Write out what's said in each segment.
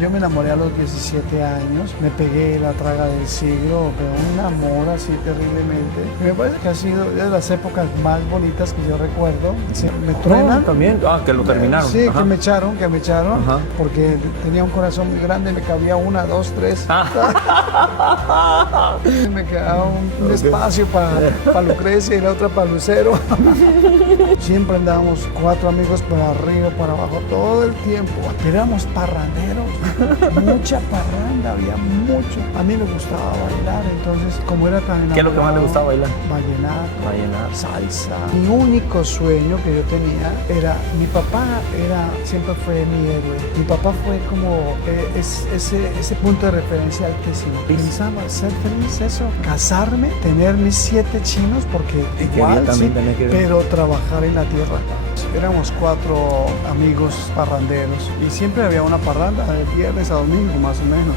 Yo me enamoré a los 17 años, me pegué la traga del siglo, pero un amor así terriblemente. Y me parece que ha sido de las épocas más bonitas que yo recuerdo. Me truenan. También. Que lo terminaron. Sí, Ajá. que me echaron, Ajá. porque tenía un corazón muy grande, me cabía 1, 2, 3. Me quedaba un espacio para Lucrecia y la otra para Lucero. Siempre andábamos 4 amigos para arriba, para abajo, todo el tiempo. Éramos parranderos, mucha parranda, había mucho. A mí me gustaba bailar, entonces como era tan enamorado, ¿Qué es lo que más le gustaba bailar? Vallenato, salsa. Mi único sueño que yo tenía era, mi papá siempre fue mi héroe. Mi papá fue como ese punto de referencia altísimo. Pensaba ser feliz, eso, casarme, tener mis 7 chinos, porque igual, sí, pero trabajar en la tierra. Éramos 4 amigos parranderos y siempre había una parranda de viernes a domingo, más o menos.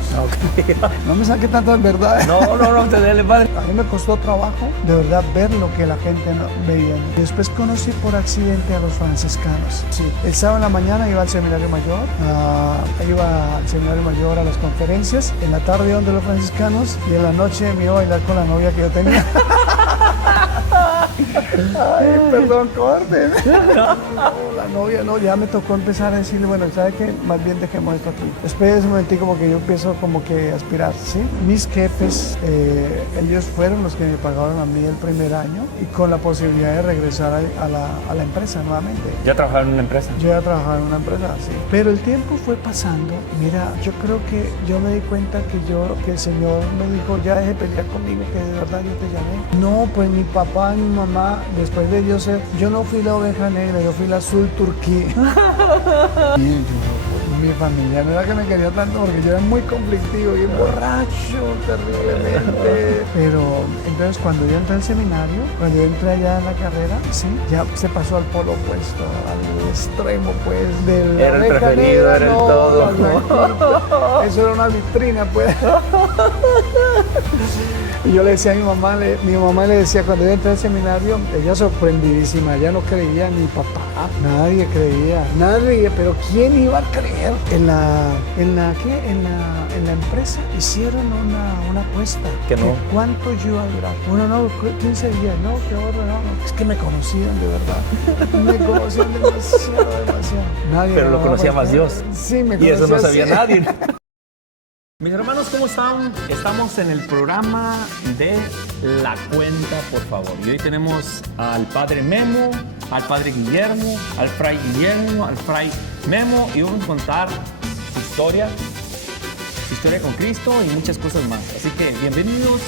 Okay. No me saque tantas verdades. No, te dele, padre. A mí me costó trabajo, de verdad, ver lo que la gente no veía. Después conocí por accidente a los franciscanos. Sí. El sábado en la mañana iba al seminario mayor, a las conferencias. En la tarde iba donde los franciscanos y en la noche me iba a bailar con la novia que yo tenía. Ay, perdón, corten. No, la novia no, ya me tocó empezar a decirle, bueno, ¿sabe qué? Más bien dejemos esto aquí. Después de ese momentico como que yo empiezo como que a aspirar, ¿sí? Mis jefes, ellos fueron los que me pagaron a mí el primer año y con la posibilidad de regresar a la empresa nuevamente. ¿Ya trabajaron en una empresa? Yo ya trabajaba en una empresa, sí. Pero el tiempo fue pasando. Mira, yo creo que yo me di cuenta que el Señor me dijo, ya deje de pelear conmigo, que de verdad yo te llamé. No, pues mi papá y mi mamá, después de yo no fui la oveja negra, yo fui la azul turquí. Mi familia no era que me quería tanto porque yo era muy conflictivo y borracho terriblemente. Pero entonces cuando yo entré al seminario, cuando yo entré allá en la carrera, sí, ya se pasó al polo opuesto, al extremo pues del era el preferido, negra, era el todo. Eso era una vitrina pues. Y yo le decía a mi mamá le decía cuando yo entré al seminario, ella sorprendidísima, ella no creía, ni papá, nadie creía, pero ¿quién iba a creer? En la empresa hicieron una apuesta. Que no. ¿Cuánto yo iba a durar? Bueno, no, 15 días, no, qué horror, no. Es que me conocían de verdad. Me conocían demasiado. Nadie. Pero lo conocía más Dios. Sí, me Y conocía. eso no sabía sí. nadie. Mis hermanos, ¿cómo están? Estamos en el programa de La Cuenta, por favor. Y hoy tenemos al Padre Memo, al Padre Guillermo, al Fray Guillermo, al Fray Memo, y vamos a contar su historia con Cristo y muchas cosas más. Así que bienvenidos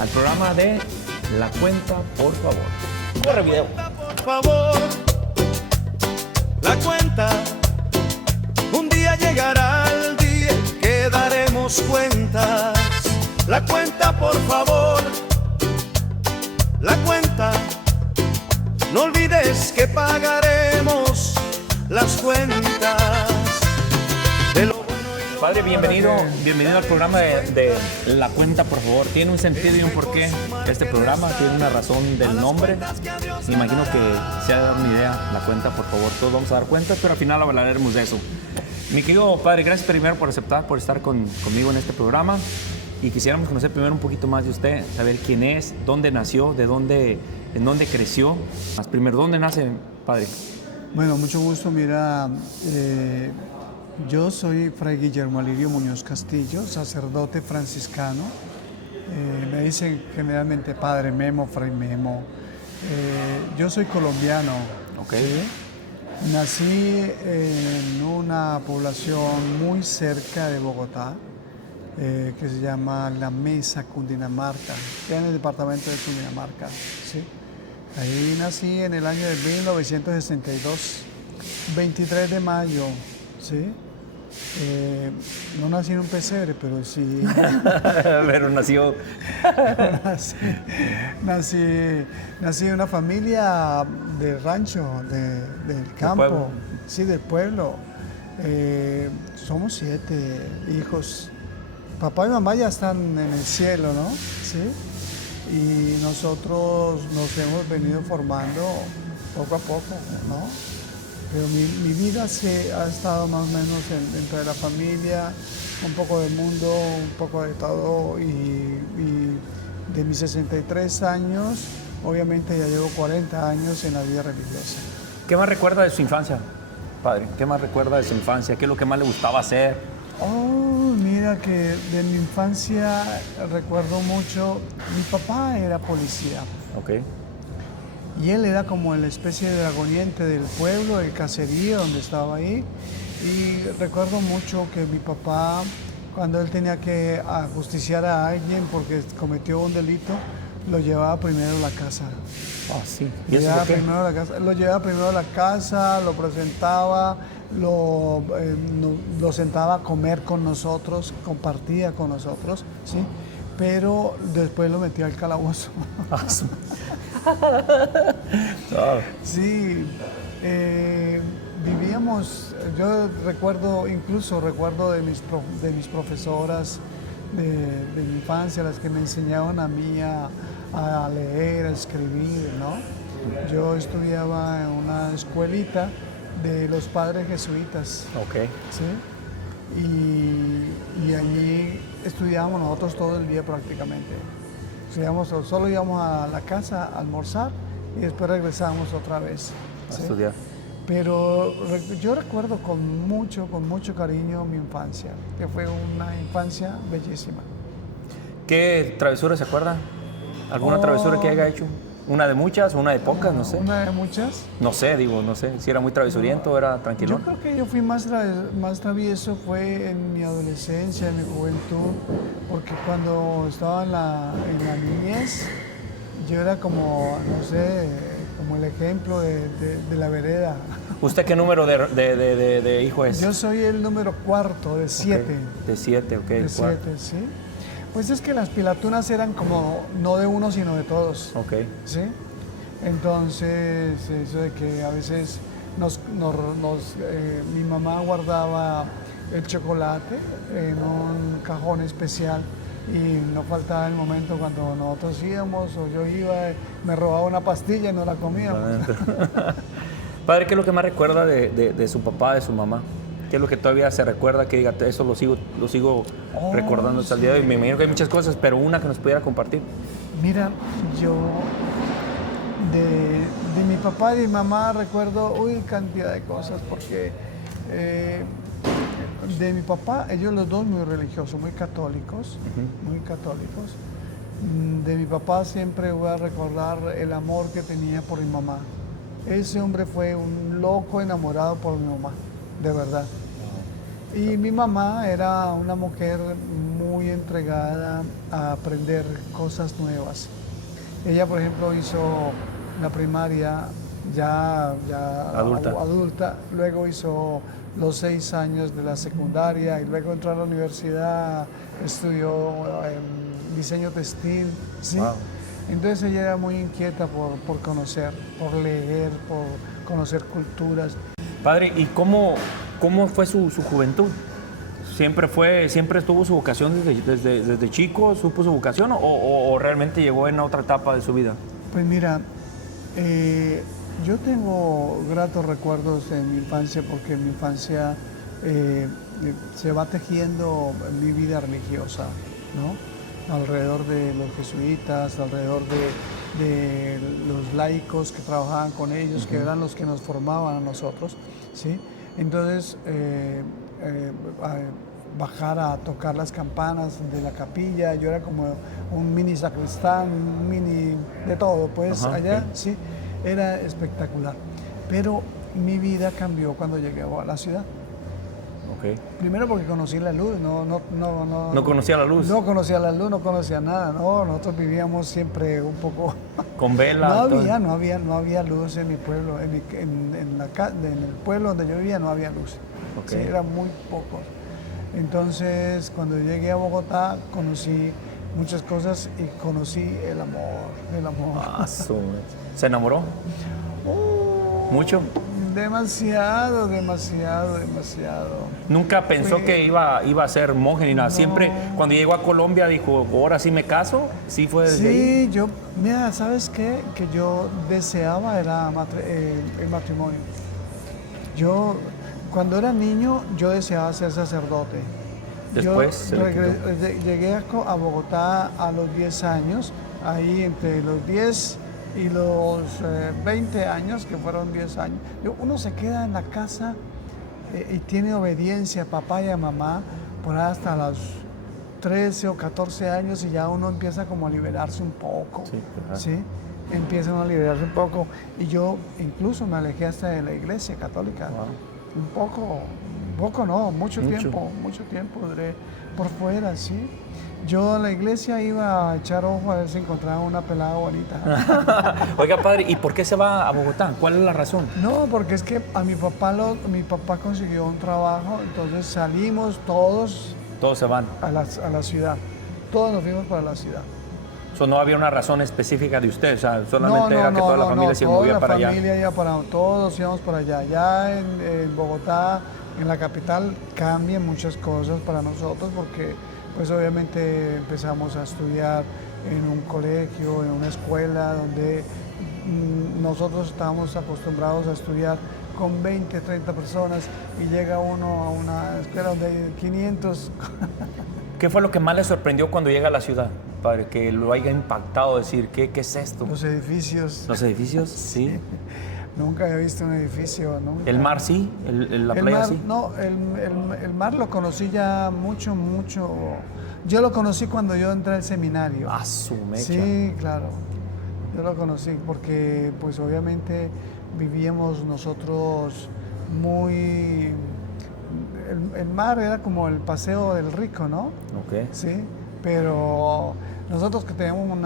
al programa de La Cuenta, por favor. Corre video. Por favor, la cuenta, un día llegará el día que daremos cuentas. La cuenta, por favor, la cuenta, no olvides que pagaremos las cuentas de lo bueno y lo Padre, bienvenido al programa de La Cuenta, por favor. Tiene un sentido y un porqué este programa, tiene una razón del nombre. Me imagino que se ha dado una idea. La Cuenta, por favor, todos vamos a dar cuentas, pero al final hablaremos de eso. Mi querido Padre, gracias primero por estar conmigo en este programa. Y quisiéramos conocer primero un poquito más de usted, saber quién es, dónde nació, en dónde creció. Más primero, ¿dónde nace, Padre? Bueno, mucho gusto. Mira, yo soy Fray Guillermo Alirio Muñoz Castillo, sacerdote franciscano. Me dicen generalmente Padre Memo, Fray Memo. Yo soy colombiano. Okay. ¿Sí? Nací en una población muy cerca de Bogotá, que se llama La Mesa, Cundinamarca, que en el departamento de Cundinamarca. ¿Sí? Ahí nací en el año de 1962, 23 de mayo. ¿Sí? No nací en un pesebre, pero sí. Pero nació. nací en una familia de rancho, del campo, pueblo. Sí, del pueblo. Somos 7 hijos. Papá y mamá ya están en el cielo, ¿no? Sí. Y nosotros nos hemos venido formando poco a poco, ¿no? Pero mi vida se ha estado más o menos entre la familia, un poco del mundo, un poco de todo. Y de mis 63 años, obviamente ya llevo 40 años en la vida religiosa. ¿Qué más recuerda de su infancia, padre? ¿Qué más recuerda de su infancia? ¿Qué es lo que más le gustaba hacer? Oh, mira que de mi infancia recuerdo mucho, mi papá era policía. Ok. Y él era como la especie de dragoniente del pueblo, del caserío donde estaba ahí. Y recuerdo mucho que mi papá, cuando él tenía que ajusticiar a alguien porque cometió un delito, lo llevaba primero a la casa. Ah, sí. ¿Y Lo eso llevaba por qué? primero a la casa, lo llevaba primero a la casa, lo presentaba, lo sentaba a comer con nosotros, compartía con nosotros, ¿sí? Pero después lo metía al calabozo. Ah, sí. Ah, Sí, vivíamos, yo recuerdo, incluso recuerdo de mis profesoras de mi infancia, las que me enseñaban a mí a leer, a escribir, ¿no? Yo estudiaba en una escuelita de los padres jesuitas, ok. ¿sí? Y allí estudiábamos nosotros todo el día prácticamente. Solo íbamos a la casa a almorzar y después regresábamos otra vez. A ¿sí? estudiar. Pero yo recuerdo con mucho cariño mi infancia, que fue una infancia bellísima. ¿Qué travesura se acuerda? ¿Alguna travesura que haya hecho? ¿Una de muchas o una de pocas? No sé. Una de muchas. No sé, no sé. Si era muy travesuriento o era tranquilo. Yo creo que yo fui más travieso fue en mi adolescencia, en mi juventud, porque cuando estaba en la niñez, yo era como, no sé, como el ejemplo de la vereda. ¿Usted qué número de hijo es? Yo soy el número 4 de 7. Ok, de 7, ok. De 7, sí. Pues es que las pilatunas eran como no de uno, sino de todos. Ok. ¿Sí? Entonces, eso de que a veces mi mamá guardaba el chocolate en un cajón especial y no faltaba el momento cuando nosotros íbamos o yo iba, me robaba una pastilla y no la comíamos. Padre, ¿qué es lo que más recuerda de su papá, de su mamá? ¿Qué es lo que todavía se recuerda? Que diga, eso lo sigo recordando hasta el día de hoy. Me imagino que hay muchas cosas, pero una que nos pudiera compartir. Mira, yo de mi papá y mi mamá recuerdo cantidad de cosas, porque de mi papá, ellos los dos muy religiosos, muy católicos, muy católicos. De mi papá siempre voy a recordar el amor que tenía por mi mamá. Ese hombre fue un loco enamorado por mi mamá, de verdad. Y mi mamá era una mujer muy entregada a aprender cosas nuevas. Ella, por ejemplo, hizo la primaria ya adulta, luego hizo los 6 años de la secundaria y luego entró a la universidad, estudió diseño textil, ¿sí? Wow. Entonces ella era muy inquieta por conocer, por leer, por conocer culturas. Padre, ¿y cómo fue su juventud? ¿Siempre tuvo su vocación desde chico? ¿Supo su vocación o realmente llegó en otra etapa de su vida? Pues mira, yo tengo gratos recuerdos de mi infancia porque en mi infancia se va tejiendo mi vida religiosa, ¿no? Alrededor de los jesuitas, alrededor de los laicos que trabajaban con ellos, que eran los que nos formaban a nosotros, ¿sí? Entonces, bajar a tocar las campanas de la capilla, yo era como un mini sacristán, un mini de todo, pues allá, sí, era espectacular. Pero mi vida cambió cuando llegué a la ciudad. Okay. Primero porque conocí la luz, ¿No conocía la luz? No conocía la luz, no conocía nada, no, nosotros vivíamos siempre un poco... ¿Con vela? No había luz en mi pueblo, en el pueblo donde yo vivía no había luz, sí, eran muy pocos. Entonces, cuando llegué a Bogotá, conocí muchas cosas y conocí el amor. Ah, ¿se enamoró? ¿Mucho? Demasiado. ¿Nunca pensó que iba a ser monje ni nada? No. Siempre, cuando llegó a Colombia, dijo, ahora sí me caso. ¿Sí fue desde ahí? Sí, mira, ¿sabes qué? Que yo deseaba era el matrimonio. Yo, cuando era niño, yo deseaba ser sacerdote. Después Llegué a Bogotá a los 10 años, ahí entre los 10 y los 20 años, que fueron 10 años. Uno se queda en la casa y tiene obediencia a papá y a mamá por ahí hasta los 13 o 14 años y ya uno empieza como a liberarse un poco. Sí, claro. ¿Sí? Empieza uno a liberarse un poco. Y yo incluso me alejé hasta de la iglesia católica. Wow. Un poco no, mucho tiempo duré por fuera, ¿sí? Yo a la iglesia iba a echar ojo a ver si encontraba una pelada bonita. Oiga, padre, ¿y por qué se va a Bogotá? ¿Cuál es la razón? No, porque es que a mi papá consiguió un trabajo, entonces salimos todos Todos se van. a la ciudad. Todos nos fuimos para la ciudad. No había una razón específica de usted, o sea, solamente era que toda la familia se movía para allá. Toda la familia iba todos íbamos para allá. Ya en Bogotá, en la capital, cambian muchas cosas para nosotros porque pues obviamente empezamos a estudiar en un colegio, en una escuela donde nosotros estábamos acostumbrados a estudiar con 20, 30 personas y llega uno a una escuela donde hay 500. ¿Qué fue lo que más le sorprendió cuando llega a la ciudad? Para que lo haya impactado, decir, ¿qué es esto? Los edificios. ¿Los edificios? Sí. Nunca había visto un edificio, nunca. ¿El mar sí? ¿La playa sí? No, el mar lo conocí ya mucho. Yo lo conocí cuando yo entré al seminario. Ah, su mecha. Sí, claro. Yo lo conocí porque pues obviamente vivíamos nosotros muy... El mar era como el paseo del rico, ¿no? Ok. Sí, pero nosotros que tenemos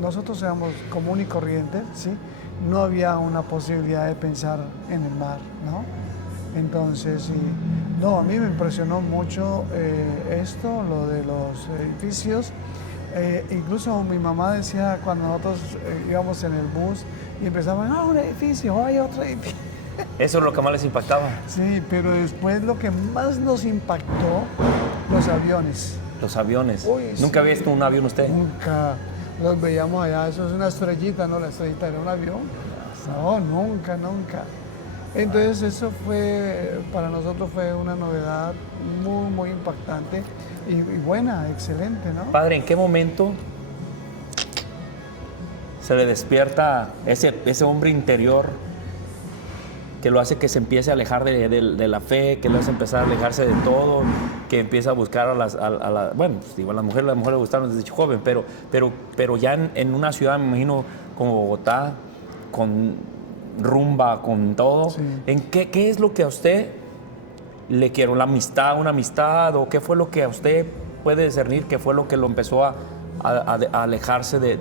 nosotros éramos común y corriente, ¿sí? No había una posibilidad de pensar en el mar, ¿no? Entonces, no, a mí me impresionó mucho esto, lo de los edificios. Incluso mi mamá decía cuando nosotros íbamos en el bus y empezaban, un edificio, hay otro edificio. ¿Eso es lo que más les impactaba? Sí, pero después lo que más nos impactó, los aviones. Los aviones. Uy, ¿Nunca sí. había visto un avión usted? Nunca. Los veíamos allá, eso es una estrellita, ¿no? La estrellita era un avión. No, nunca. Entonces eso fue, para nosotros fue una novedad muy, muy impactante y buena, excelente, ¿no? Padre, ¿en qué momento se le despierta ese hombre interior que lo hace que se empiece a alejar de la fe, que lo hace empezar a alejarse de todo, que empieza a buscar bueno, pues digo, a las mujeres le gustaron desde joven, pero ya en una ciudad, me imagino, como Bogotá, con rumba, con todo, Sí. ¿en qué es lo que a usted le quiero? ¿Una amistad? ¿O qué fue lo que a usted puede discernir que fue lo que lo empezó a alejarse de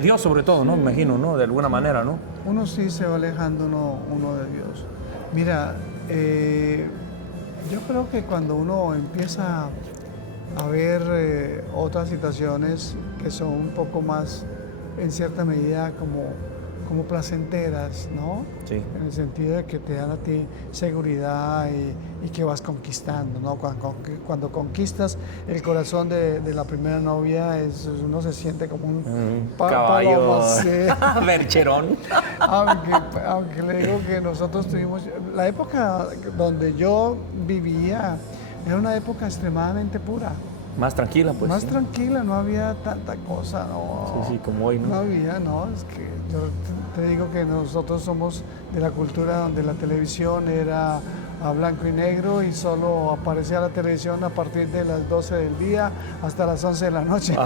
Dios sobre todo, ¿no? Me imagino, ¿no? De alguna manera, ¿no? Uno sí se va alejando uno de Dios. Mira, yo creo que cuando uno empieza a ver otras situaciones que son un poco más, en cierta medida, como placenteras, ¿no? Sí. En el sentido de que te dan a ti seguridad y que vas conquistando, ¿no? Cuando conquistas el corazón de la primera novia, uno se siente como un caballo mercherón. Aunque le digo que nosotros tuvimos... La época donde yo vivía era una época extremadamente pura. Más tranquila, pues. Más sí. tranquila, no había tanta cosa, ¿no? Sí, como hoy, ¿no? No había, no, es que yo te digo que nosotros somos de la cultura donde la televisión era a blanco y negro y solo aparecía la televisión a partir de las 12 del día hasta las 11 de la noche.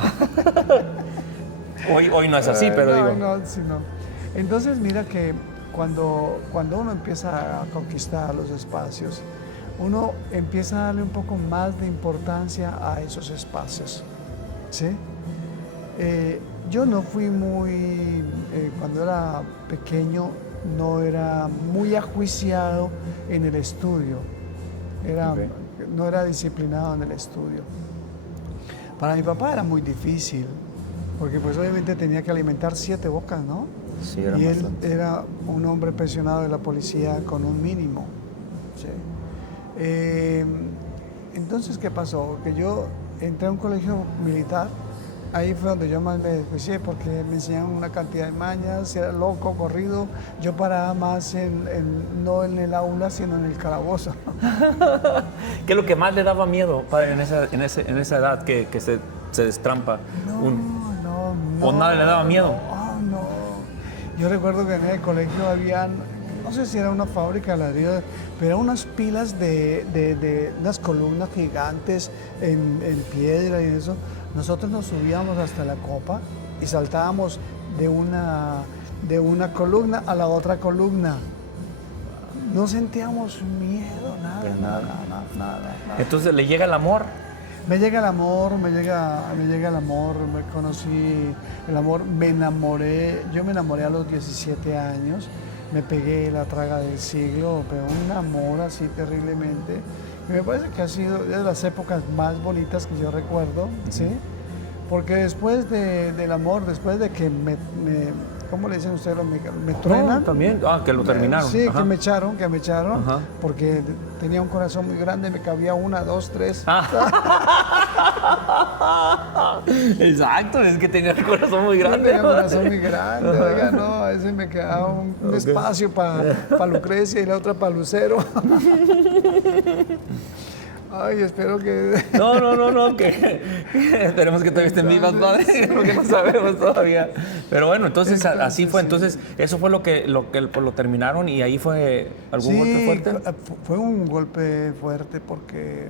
Hoy no es así, pero digo... No, sí, no. Entonces mira que cuando uno empieza a conquistar los espacios, uno empieza a darle un poco más de importancia a esos espacios, ¿sí? Yo no fui cuando era pequeño, no era muy ajuiciado en el estudio, no era disciplinado en el estudio. Para mi papá era muy difícil, porque pues obviamente tenía que alimentar 7 bocas, ¿no? Sí, era y él bastante. era un hombre pensionado de la policía con un mínimo, ¿sí? Entonces, ¿qué pasó? Que yo entré a un colegio militar ahí fue donde yo más me desjuicié porque me enseñaron una cantidad de mañas, era loco, corrido. Yo paraba más no en el aula, sino en el calabozo. ¿Qué es lo que más le daba miedo, padre, en esa edad que se destrampa? ¿O nada le daba miedo? No. Yo recuerdo que en el colegio habían, no sé si era una fábrica de ladrillos, pero eran unas pilas de unas columnas gigantes en piedra y eso. Nosotros nos subíamos hasta la copa y saltábamos de una columna a la otra columna. No sentíamos miedo, nada. Entonces, ¿le llega el amor? Me llega el amor, me llega el amor, me conocí el amor, yo me enamoré a los 17 años, me pegué la traga del siglo, pero un amor así terriblemente. Y me parece que ha sido de las épocas más bonitas que yo recuerdo, ¿sí? Porque después del amor, después de que ¿cómo le dicen ustedes? ¿Me truenan? También, que lo terminaron. Sí, Ajá. que me echaron, Ajá. porque tenía un corazón muy grande, me cabía 1, 2, 3. Exacto, es que tenía el corazón muy grande. Tenía un corazón muy grande, oiga, no, ese me quedaba un espacio para Lucrecia y la otra para Lucero. Ay, espero que... No, que esperemos que todavía estén vivas, padre, porque no sabemos todavía. Pero bueno, entonces así fue, entonces eso fue lo que lo terminaron y ahí fue algún golpe fuerte. Fue un golpe fuerte porque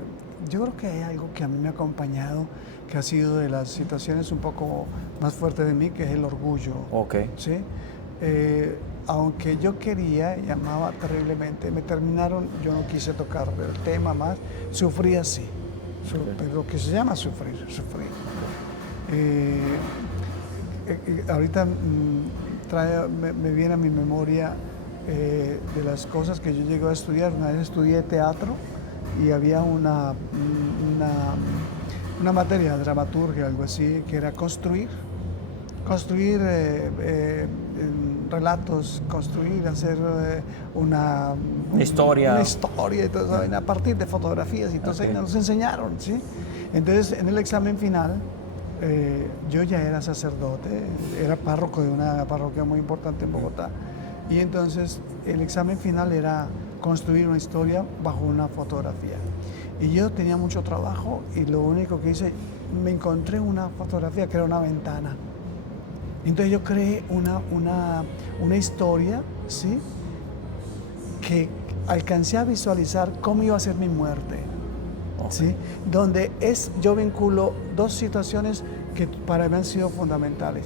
yo creo que hay algo que a mí me ha acompañado, que ha sido de las situaciones un poco más fuertes de mí, que es el orgullo. Ok. ¿Sí? Aunque yo quería y amaba terriblemente, me terminaron, yo no quise tocar el tema más, sufrí así, pero lo que se llama sufrir. Ahorita me viene a mi memoria de las cosas que yo llegué a estudiar. Una vez estudié teatro y había una materia, dramaturgia, algo así, que era construir relatos, hacer una historia y todo eso, a partir de fotografías y entonces nos enseñaron, ¿sí? Entonces en el examen final yo ya era sacerdote, era párroco de una parroquia muy importante en Bogotá y entonces el examen final era construir una historia bajo una fotografía y yo tenía mucho trabajo y lo único que hice, me encontré una fotografía que era una ventana. Entonces yo creé una historia, ¿sí? Que alcancé a visualizar cómo iba a ser mi muerte, ¿sí? Donde yo vinculo dos situaciones que para mí han sido fundamentales.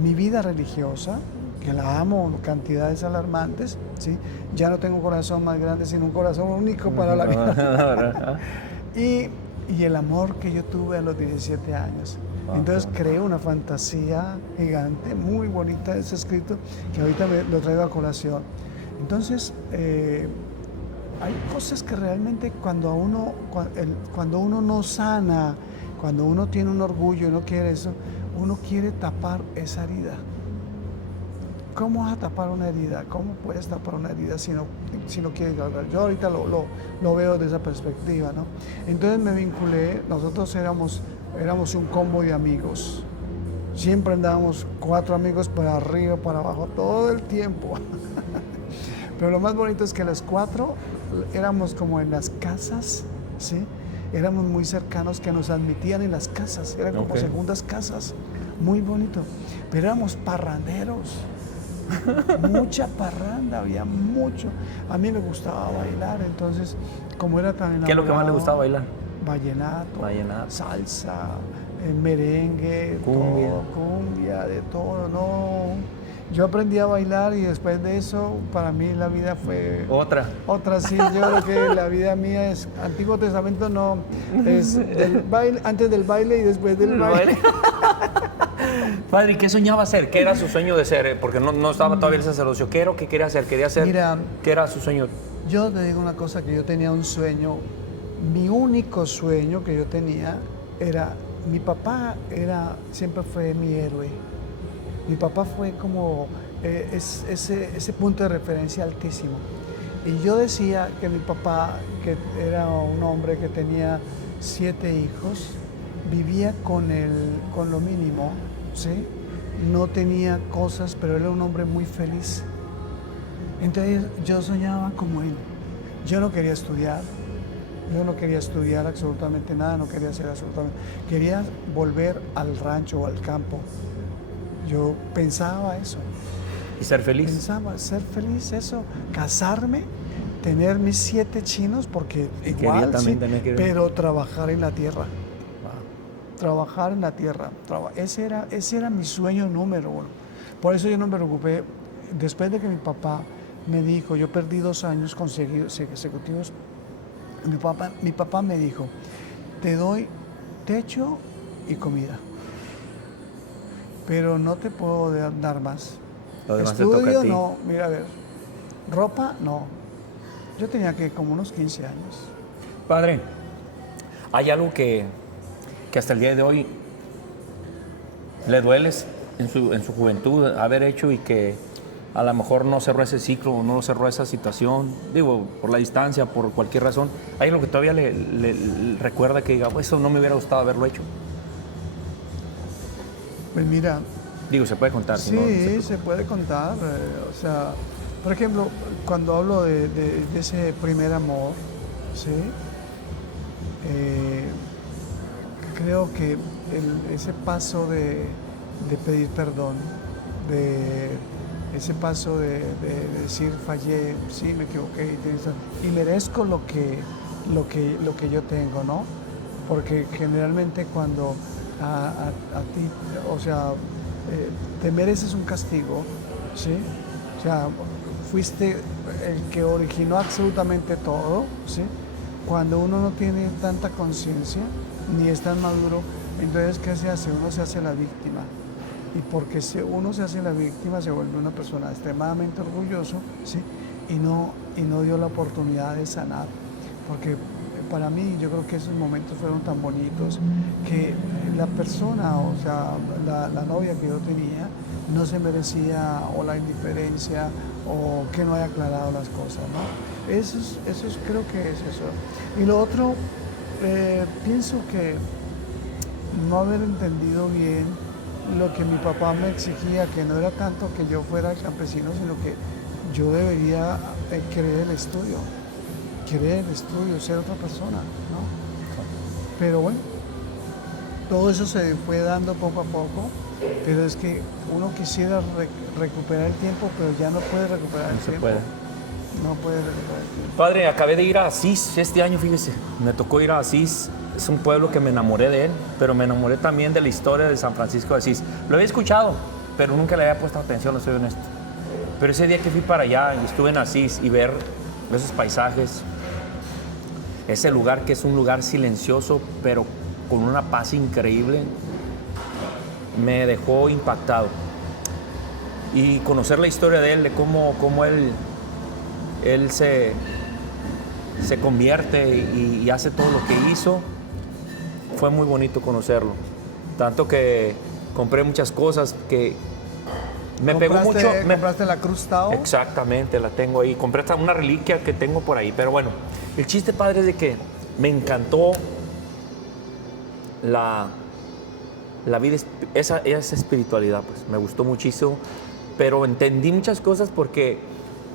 Mi vida religiosa, que la amo, cantidades alarmantes, ¿sí? Ya no tengo un corazón más grande, sino un corazón único para la vida. y el amor que yo tuve a los 17 años. Entonces creé una fantasía gigante, muy bonita ese escrito, que ahorita lo traigo a colación. Entonces, hay cosas que realmente cuando uno no sana, cuando uno tiene un orgullo y no quiere eso, uno quiere tapar esa herida. ¿Cómo vas a tapar una herida? ¿Cómo puedes tapar una herida si no quieres hablar? Yo ahorita lo veo desde esa perspectiva, ¿no? Entonces me vinculé, nosotros éramos un combo de amigos. Siempre andábamos 4 amigos para arriba, para abajo, todo el tiempo. Pero lo más bonito es que los 4 éramos como en las casas, ¿sí? Éramos muy cercanos, que nos admitían en las casas, eran como segundas casas, muy bonito. Pero éramos parranderos, mucha parranda, había mucho. A mí me gustaba bailar, entonces, como era tan enamorado... ¿Qué es lo que más le gustaba bailar? Vallenato, salsa, merengue, cumbia, de todo, ¿no? Yo aprendí a bailar y después de eso, para mí la vida fue... Otra, sí. Yo creo que la vida mía es... Antiguo Testamento no, es antes del baile y después del baile. Padre, ¿qué soñaba hacer? ¿Qué era su sueño de ser? Porque no estaba todavía el sacerdocio. ¿Qué era lo que quería hacer? Mira, ¿qué era su sueño? Yo te digo una cosa, que yo tenía un sueño. Mi único sueño que yo tenía era, mi papá siempre fue mi héroe. Mi papá fue como ese punto de referencia altísimo. Y yo decía que mi papá, que era un hombre que tenía 7 hijos, vivía con lo mínimo, ¿sí? No tenía cosas, pero era un hombre muy feliz. Entonces yo soñaba como él. Yo no quería estudiar absolutamente nada, no quería hacer absolutamente. Quería volver al rancho o al campo. Yo pensaba eso. ¿Y ser feliz? Pensaba ser feliz, eso, casarme, tener mis 7 chinos, porque Y igual, quería también sí, tener que... pero trabajar en la tierra. Trabajar en la tierra. Ese era mi sueño número 1. Por eso yo no me preocupé. Después de que mi papá me dijo, yo perdí 2 años consecutivos, mi papá me dijo, te doy techo y comida, pero no te puedo dar más. Lo demás te toca a Estudio, ti. no, mira, a ver, ropa, no. Yo tenía que como unos 15 años. Padre, hay algo que hasta el día de hoy le dueles en su juventud haber hecho y que a lo mejor no cerró ese ciclo o no cerró esa situación, digo, por la distancia, por cualquier razón. ¿Hay algo que todavía le recuerda que diga, pues eso no me hubiera gustado haberlo hecho? Pues mira, Digo, se puede contar. sí, si no, se puede contar. O sea, por ejemplo, cuando hablo de ese primer amor, ¿sí? Creo que ese paso de pedir perdón, ese paso de decir fallé, sí, me equivoqué y merezco lo que yo tengo, ¿no? Porque generalmente cuando a ti, o sea, te mereces un castigo, ¿sí? O sea, fuiste el que originó absolutamente todo, ¿sí? Cuando uno no tiene tanta conciencia, ni es tan maduro, entonces, ¿qué se hace? Uno se hace la víctima. Y porque uno se hace la víctima, se vuelve una persona extremadamente orgulloso, ¿sí? Y no dio la oportunidad de sanar. Porque para mí, yo creo que esos momentos fueron tan bonitos que la persona, o sea, la novia que yo tenía, no se merecía o la indiferencia o que no haya aclarado las cosas, ¿no? Eso creo que es eso. Y lo otro, pienso que no haber entendido bien lo que mi papá me exigía, que no era tanto que yo fuera campesino, sino que yo debería querer el estudio, ser otra persona, ¿no? Pero bueno, todo eso se fue dando poco a poco, pero es que uno quisiera recuperar el tiempo, pero ya no puede recuperar el tiempo. No puede recuperar el tiempo. Padre, acabé de ir a Asís este año, fíjese. Me tocó ir a Asís. Es un pueblo que me enamoré de él, pero me enamoré también de la historia de San Francisco de Asís. Lo había escuchado, pero nunca le había puesto atención, no soy honesto. Pero ese día que fui para allá y estuve en Asís y ver esos paisajes, ese lugar que es un lugar silencioso, pero con una paz increíble, me dejó impactado. Y conocer la historia de él, de cómo él se convierte y hace todo lo que hizo, fue muy bonito conocerlo. Tanto que compré muchas cosas que me pegó mucho. ¿Compraste la Cruz Tao? Exactamente, la tengo ahí. Compré hasta una reliquia que tengo por ahí. Pero bueno, el chiste, padre, es de que me encantó la vida, esa espiritualidad, pues me gustó muchísimo. Pero entendí muchas cosas porque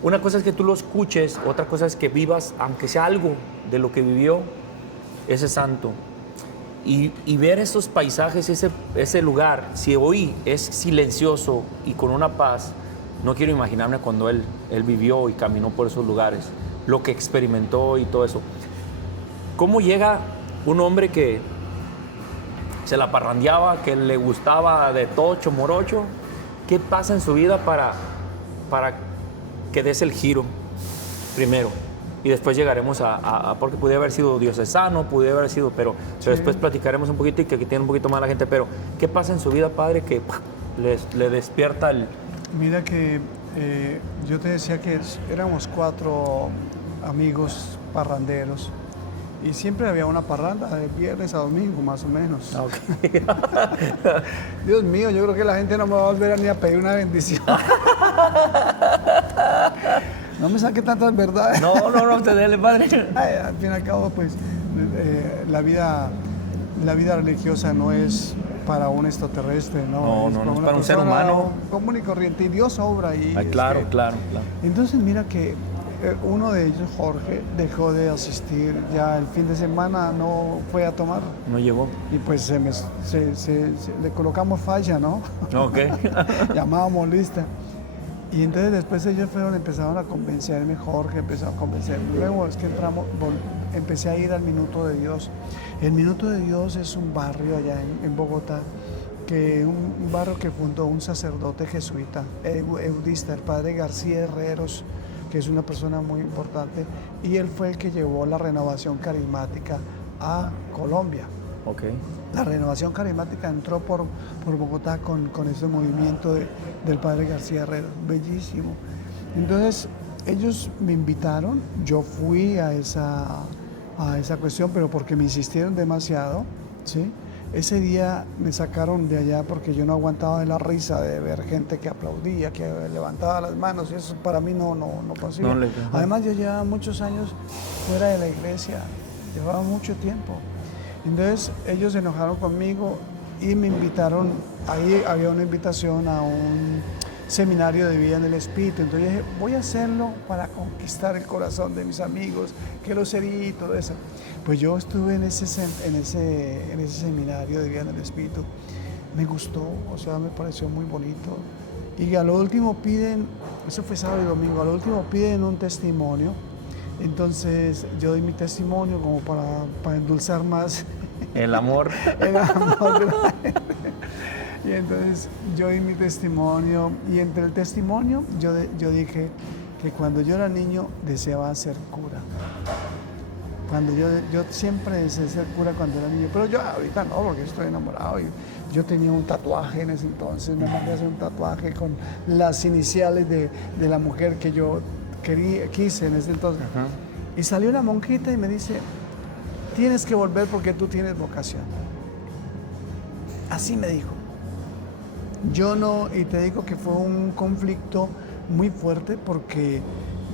una cosa es que tú lo escuches, otra cosa es que vivas, aunque sea algo de lo que vivió ese santo. Y ver esos paisajes, ese lugar, si hoy es silencioso y con una paz, no quiero imaginarme cuando él vivió y caminó por esos lugares, lo que experimentó y todo eso. ¿Cómo llega un hombre que se la parrandeaba, que le gustaba de tocho, morocho? ¿Qué pasa en su vida para que des el giro primero? Y después llegaremos porque pudiera haber sido diocesano, pudiera haber sido, pero después platicaremos un poquito y que aquí tiene un poquito más la gente. Pero, ¿qué pasa en su vida, padre, que le despierta el...? Mira que yo te decía que éramos 4 amigos parranderos y siempre había una parranda de viernes a domingo, más o menos. Okay. Dios mío, yo creo que la gente no me va a volver ni a pedir una bendición. No me saque tantas verdades. No, te dele, padre. Ay, al fin y al cabo, pues, la vida la vida religiosa no es para un extraterrestre, ¿no? No, es una para un ser persona humano. común y corriente, y Dios obra ahí. Ay, claro. Entonces mira que uno de ellos, Jorge, dejó de asistir, ya el fin de semana no fue a tomar, No llegó. y pues le colocamos falla, ¿no? Ok. Llamábamos lista. Y entonces después ellos empezaron a convencerme, Jorge empezó a convencerme. Luego es que empecé a ir al Minuto de Dios. El Minuto de Dios es un barrio allá en Bogotá, un barrio que fundó un sacerdote jesuita, eudista, el padre García Herreros, que es una persona muy importante, y él fue el que llevó la renovación carismática a Colombia. Ok. La renovación carismática entró por Bogotá con ese movimiento del padre García Herrera, bellísimo. Entonces ellos me invitaron, yo fui a esa cuestión, pero porque me insistieron demasiado, ¿sí? Ese día me sacaron de allá porque yo no aguantaba de la risa de ver gente que aplaudía, que levantaba las manos, y eso para mí no pasaba. Además yo llevaba muchos años fuera de la iglesia, llevaba mucho tiempo. Entonces ellos se enojaron conmigo y me invitaron, ahí había una invitación a un seminario de vida en el Espíritu. Entonces dije, voy a hacerlo para conquistar el corazón de mis amigos, que lo sería y todo eso. Pues yo estuve en ese seminario de vida en el Espíritu. Me gustó, o sea, me pareció muy bonito. Y a lo último piden, eso fue sábado y domingo, a lo último piden un testimonio. Entonces yo doy mi testimonio como para endulzar más el amor. El amor de la gente. Y entonces yo di mi testimonio, y entre el testimonio yo dije que cuando yo era niño deseaba ser cura. Cuando yo siempre deseé ser cura cuando era niño, pero yo ahorita no, porque estoy enamorado. Y yo tenía un tatuaje en ese entonces, me mandé a hacer un tatuaje con las iniciales de la mujer que yo quise en ese entonces. Y salió una monjita y me dice, tienes que volver porque tú tienes vocación. Así me dijo. Yo no, y te digo que fue un conflicto muy fuerte porque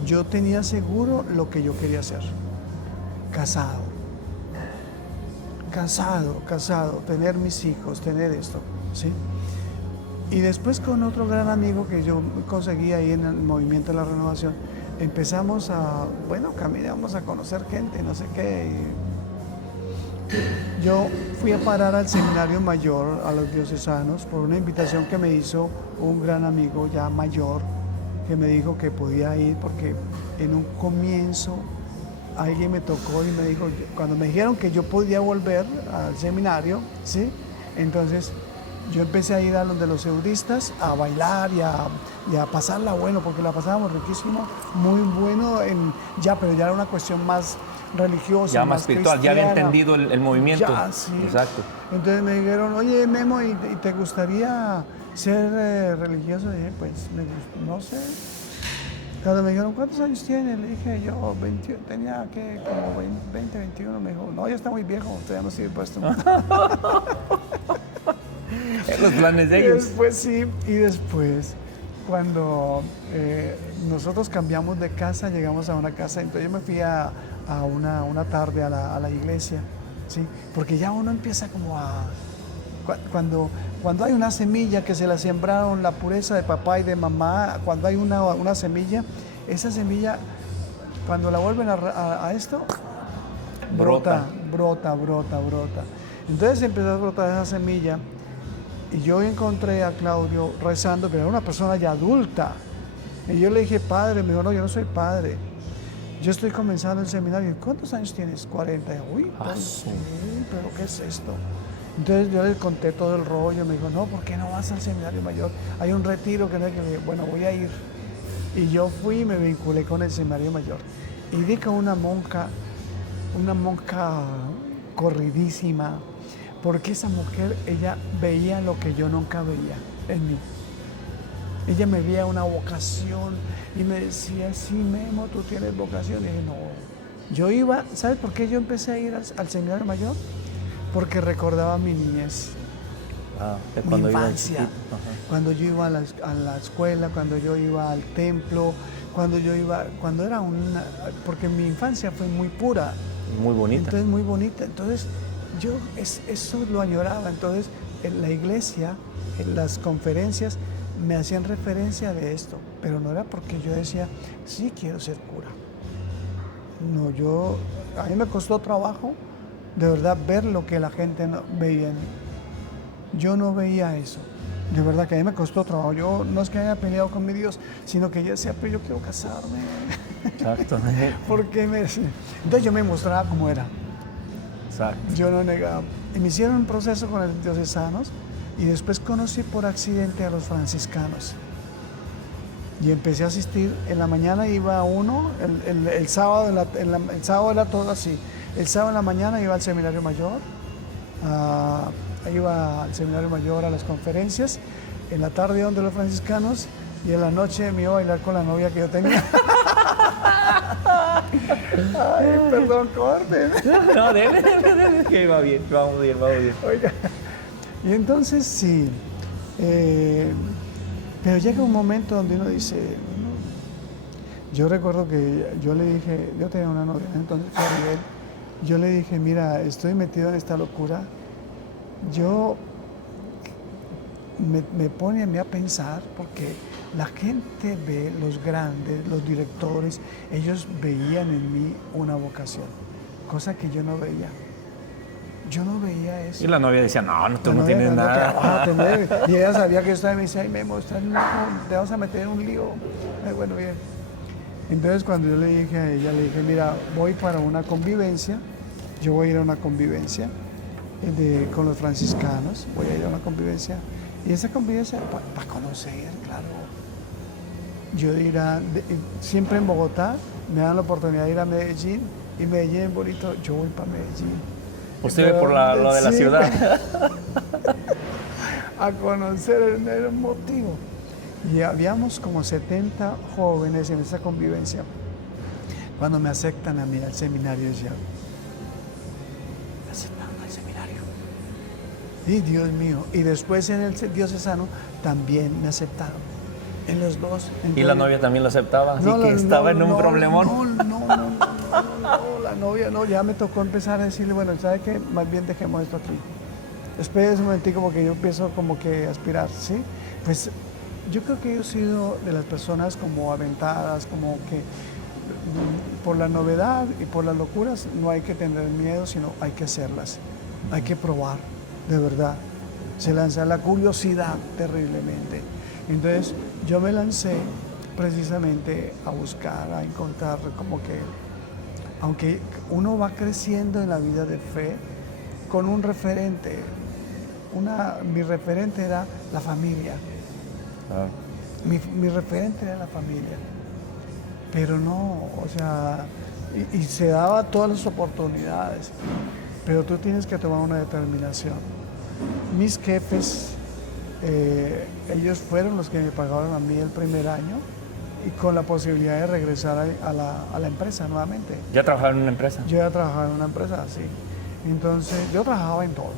yo tenía seguro lo que yo quería hacer. Casado, tener mis hijos, tener esto, ¿sí? Y después con otro gran amigo que yo conseguí ahí en el Movimiento de la Renovación, empezamos caminamos a conocer gente, no sé qué. Y yo fui a parar al Seminario Mayor, a los diocesanos, por una invitación que me hizo un gran amigo ya mayor, que me dijo que podía ir porque en un comienzo alguien me tocó y me dijo, cuando me dijeron que yo podía volver al seminario, ¿sí? Entonces yo empecé a ir a los de los eudistas a bailar y a pasarla bueno, porque la pasábamos riquísimo, muy bueno, pero ya era una cuestión más religiosa, ya más espiritual, cristiana. ya había entendido el movimiento. Ya, sí. Exacto. Entonces me dijeron, oye Memo, ¿y te gustaría ser religioso? Y dije, pues no sé. Cuando me dijeron, ¿cuántos años tienes? Le dije yo, 20, tenía que como 20, 21. Me dijo, no, ya está muy viejo, usted ya no sirve para esto. Los planes de ellos. Y después, cuando nosotros cambiamos de casa, llegamos a una casa, entonces yo me fui a una tarde a la iglesia, ¿sí? Porque ya uno empieza como a... Cuando hay una semilla que se la sembraron, la pureza de papá y de mamá, cuando hay una semilla, esa semilla, cuando la vuelven a esto, brota. Entonces empezó a brotar esa semilla y yo encontré a Claudio rezando, pero era una persona ya adulta. Y yo le dije, padre, me dijo, no, yo no soy padre. Yo estoy comenzando el seminario. ¿Cuántos años tienes? 40. Uy, sí, pero ¿qué es esto? Entonces yo le conté todo el rollo, me dijo, no, ¿por qué no vas al seminario mayor? Hay un retiro que no hay que ir. Bueno, voy a ir. Y yo fui y me vinculé con el seminario mayor. Y di con una monja corridísima, porque esa mujer, ella veía lo que yo nunca veía en mí. Ella me veía una vocación y me decía, sí, Memo, tú tienes vocación. Y dije, no. Yo iba, ¿sabes por qué yo empecé a ir al seminario mayor? Porque recordaba mi niñez, mi infancia, cuando yo iba a la escuela, cuando yo iba al templo, cuando era porque mi infancia fue muy pura. Muy bonita. Entonces, muy bonita. Entonces, eso lo añoraba. Entonces, en la iglesia, en las conferencias, me hacían referencia de esto, pero no era porque yo decía, sí quiero ser cura. No, a mí me costó trabajo, de verdad, ver lo que la gente veía en mí. Yo no veía eso. De verdad que a mí me costó trabajo. Yo no es que haya peleado con mi Dios, sino que yo decía, pero yo quiero casarme. Exacto. Entonces yo me mostraba como era. Exacto. Yo no negaba. Y me hicieron un proceso con los diocesanos y después conocí por accidente a los franciscanos. Y empecé a asistir. En la mañana iba uno, el sábado, el sábado era todo así. El sábado en la mañana iba al seminario mayor, iba al seminario mayor a las conferencias. En la tarde iba donde los franciscanos y en la noche me iba a bailar con la novia que yo tenía. Ay, perdón, corten. No, debe, que va bien, vamos bien. Oiga, y entonces sí, pero llega un momento donde uno dice, no. Yo recuerdo que yo le dije, yo tenía una novia, entonces yo le dije, mira, estoy metido en esta locura, me pone a mí a pensar, porque la gente ve, los grandes, los directores, ellos veían en mí una vocación, cosa que yo no veía. Yo no veía eso. Y la novia decía, no, tú no tienes nada. Y ella sabía que yo estaba y me decía, ay, Memo, te vas a meter en un lío. Ay, bueno, bien. Entonces cuando yo le dije a ella, le dije, mira, voy para una convivencia, yo voy a ir a una convivencia con los franciscanos, voy a ir a una convivencia. Y esa convivencia, para conocer, claro. Yo siempre en Bogotá, me dan la oportunidad de ir a Medellín, y Medellín es bonito, yo voy para Medellín. Usted ve por lo de la ciudad. A conocer el motivo. Y habíamos como 70 jóvenes en esa convivencia. Cuando me aceptan a mí al seminario, decía, me aceptaron al seminario. Y Dios mío. Y después en el diocesano también me aceptaron. En los dos. Entonces, ¿y la novia también lo aceptaba? Así que estaba en un problemón. No, la novia no, ya me tocó empezar a decirle, bueno, ¿sabe qué? Más bien dejemos esto aquí. Espérese un momentico porque yo empiezo como que a aspirar, ¿sí? Pues yo creo que yo he sido de las personas como aventadas, como que por la novedad y por las locuras no hay que tener miedo, sino hay que hacerlas. Hay que probar, de verdad. Se lanza la curiosidad terriblemente. Entonces yo me lancé precisamente a buscar, a encontrar como que, aunque uno va creciendo en la vida de fe, con un referente, mi referente era la familia. Mi referente era la familia. Pero no, o sea, y se daba todas las oportunidades, pero tú tienes que tomar una determinación. Mis jefes, ellos fueron los que me pagaron a mí el primer año y con la posibilidad de regresar a la empresa nuevamente. ¿Ya trabajaba en una empresa? Yo ya trabajaba en una empresa, sí. Entonces, yo trabajaba en todo.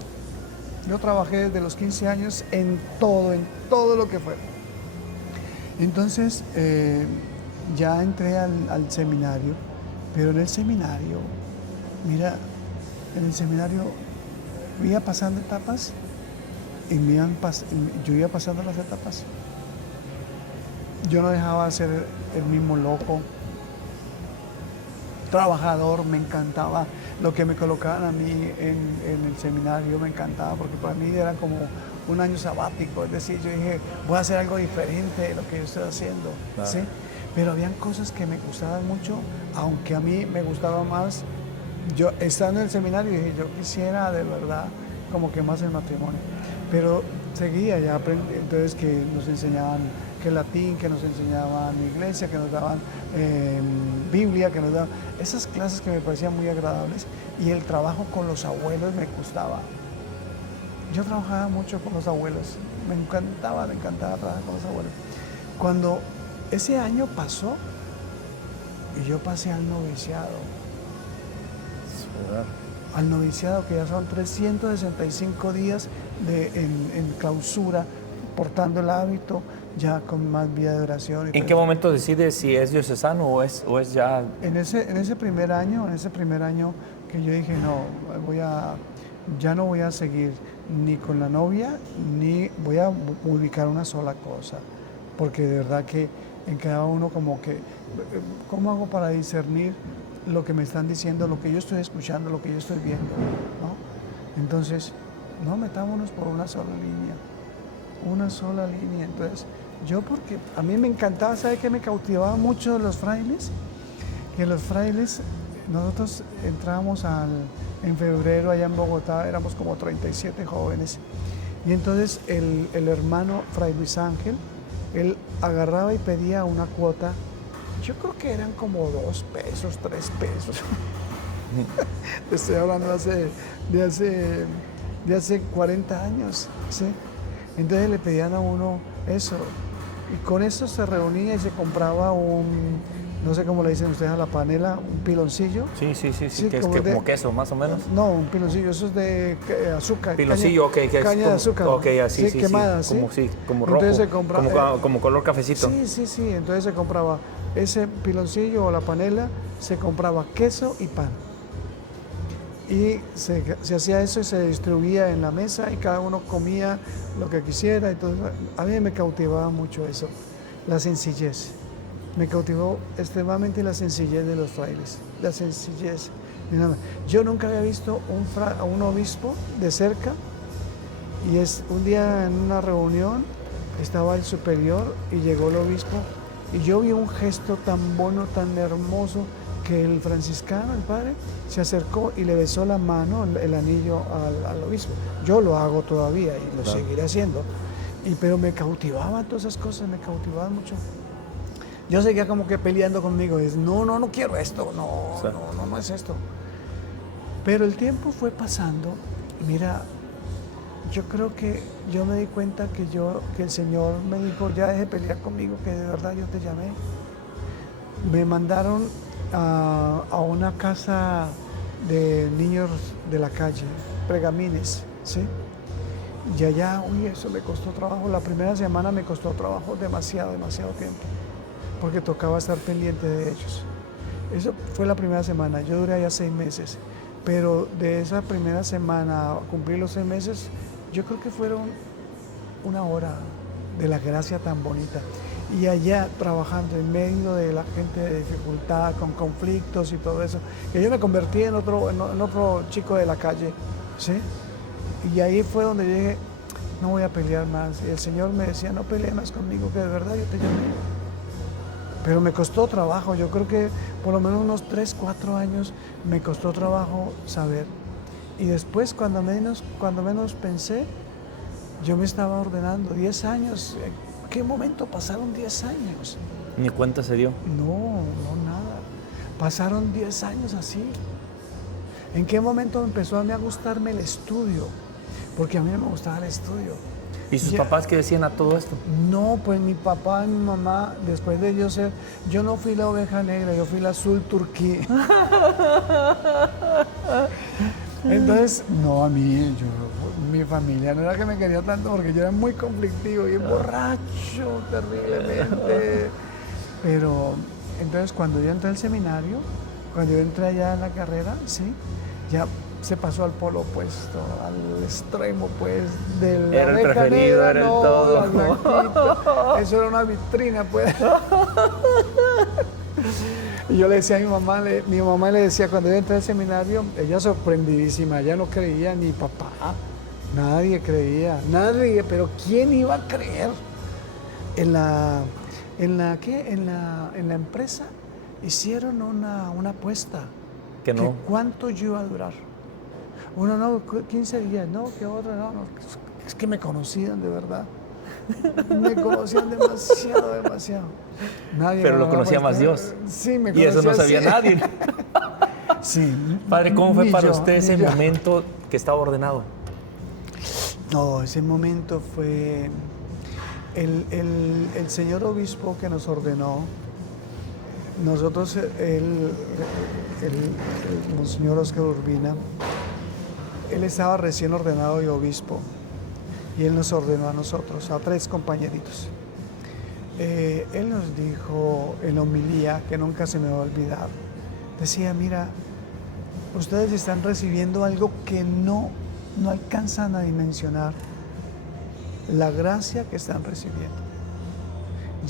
Yo trabajé desde los 15 años en todo lo que fue. Entonces, ya entré al seminario, pero en el seminario, mira, en el seminario iba pasando etapas y yo iba pasando las etapas. Yo no dejaba de ser el mismo loco, trabajador, me encantaba lo que me colocaban a mí en el seminario, me encantaba porque para mí era como un año sabático, es decir, yo dije, voy a hacer algo diferente de lo que yo estoy haciendo, claro. ¿Sí? Pero habían cosas que me gustaban mucho, aunque a mí me gustaba más, yo estando en el seminario dije, yo quisiera de verdad como que más el matrimonio, pero seguía, ya aprendí, entonces que nos enseñaban que latín, que nos enseñaban iglesia, que nos daban Biblia, que nos daban esas clases que me parecían muy agradables, y el trabajo con los abuelos me gustaba. Yo trabajaba mucho con los abuelos, me encantaba trabajar con los abuelos. Cuando ese año pasó y yo pasé al noviciado, al noviciado, que ya son 365 días en clausura, portando el hábito, ya con más vida de oración. ¿En qué momento decides si es diocesano o es ya...? En ese primer año que yo dije, no, ya no voy a seguir ni con la novia, ni voy a ubicar una sola cosa, porque de verdad que en cada uno como que, ¿cómo hago para discernir lo que me están diciendo, lo que yo estoy escuchando, lo que yo estoy viendo, ¿no? Entonces, no metámonos por una sola línea. Entonces, yo porque a mí me encantaba, ¿sabe qué me cautivaba mucho de los frailes? Que los frailes, nosotros entrábamos en febrero allá en Bogotá, éramos como 37 jóvenes, y entonces el hermano Fray Luis Ángel, él agarraba y pedía una cuota, yo creo que eran como 2 pesos, 3 pesos. Te estoy hablando de hace 40 años, ¿sí? Entonces le pedían a uno eso, y con eso se reunía y se compraba no sé cómo le dicen ustedes a la panela, un piloncillo. Sí, que es como queso, más o menos. No, un piloncillo, eso es de azúcar. Piloncillo, ok, que es caña de azúcar. Ok, así, sí, quemada, sí. ¿sí? Como rojo, entonces se compra, como color cafecito. Sí, entonces se compraba ese piloncillo o la panela, se compraba queso y pan. Y se hacía eso y se distribuía en la mesa y cada uno comía lo que quisiera. Entonces, a mí me cautivaba mucho eso, la sencillez. Me cautivó extremadamente la sencillez de los frailes, la sencillez. Yo nunca había visto a un obispo de cerca, y un día en una reunión estaba el superior y llegó el obispo, y yo vi un gesto tan bueno, tan hermoso, que el franciscano, el padre, se acercó y le besó la mano, el anillo al obispo. Yo lo hago todavía y lo seguiré haciendo, pero me cautivaban todas esas cosas, me cautivaban mucho. Yo seguía como que peleando conmigo, no quiero esto, no es esto. Pero el tiempo fue pasando, y mira, yo creo que yo me di cuenta que el Señor me dijo, ya deje de pelear conmigo, que de verdad yo te llamé. Me mandaron a una casa de niños de la calle, Pregamines, ¿sí? Y allá, eso me costó trabajo, la primera semana me costó trabajo, demasiado tiempo, porque tocaba estar pendiente de ellos. Eso fue la primera semana, yo duré allá 6 meses, pero de esa primera semana a cumplir los 6 meses, yo creo que fueron 1 hora de la gracia tan bonita. Y allá trabajando en medio de la gente de dificultad, con conflictos y todo eso, que yo me convertí en otro chico de la calle, ¿sí? Y ahí fue donde yo dije, no voy a pelear más. Y el Señor me decía, no pelees más conmigo, que de verdad yo te llamé. Pero me costó trabajo, yo creo que por lo menos unos 3, 4 años me costó trabajo saber. Y después, cuando menos pensé, yo me estaba ordenando, 10 años. ¿En qué momento pasaron 10 años? ¿Ni cuenta se dio? No, nada. Pasaron 10 años así. ¿En qué momento empezó a mí a gustarme el estudio? Porque a mí no me gustaba el estudio. ¿Y sus papás qué decían a todo esto? No, pues mi papá y mi mamá, después de yo no fui la oveja negra, yo fui la azul turquí. Entonces, no, mi familia no era que me quería tanto porque yo era muy conflictivo y borracho terriblemente. Pero entonces cuando yo entré al seminario, cuando yo entré allá en la carrera, sí, ya se pasó al polo opuesto, al extremo, pues, de la era el preferido, negra, era el todo. la blanquita. Eso era una vitrina, pues. Y yo le decía a mi mamá le decía, cuando yo entré al seminario, ella sorprendidísima, ella no creía, ni papá, nadie creía, pero ¿quién iba a creer? En la empresa hicieron una apuesta. Que no. Que cuánto yo iba a durar. Uno no, 15 días, no, que otro no. Es que me conocían de verdad. Me conocían demasiado. Nadie. Pero lo conocía más Dios. Sí, me conocía. Y eso no sabía nadie. Sí. Padre, ¿cómo fue para usted ese momento que estaba ordenado? No, ese momento fue el señor obispo que nos ordenó. Nosotros, el monseñor Oscar Urbina, él estaba recién ordenado de obispo y él nos ordenó a nosotros, a 3 compañeritos. Él nos dijo en la homilía, que nunca se me va a olvidar, decía, mira, ustedes están recibiendo algo que no no alcanzan a dimensionar la gracia que están recibiendo.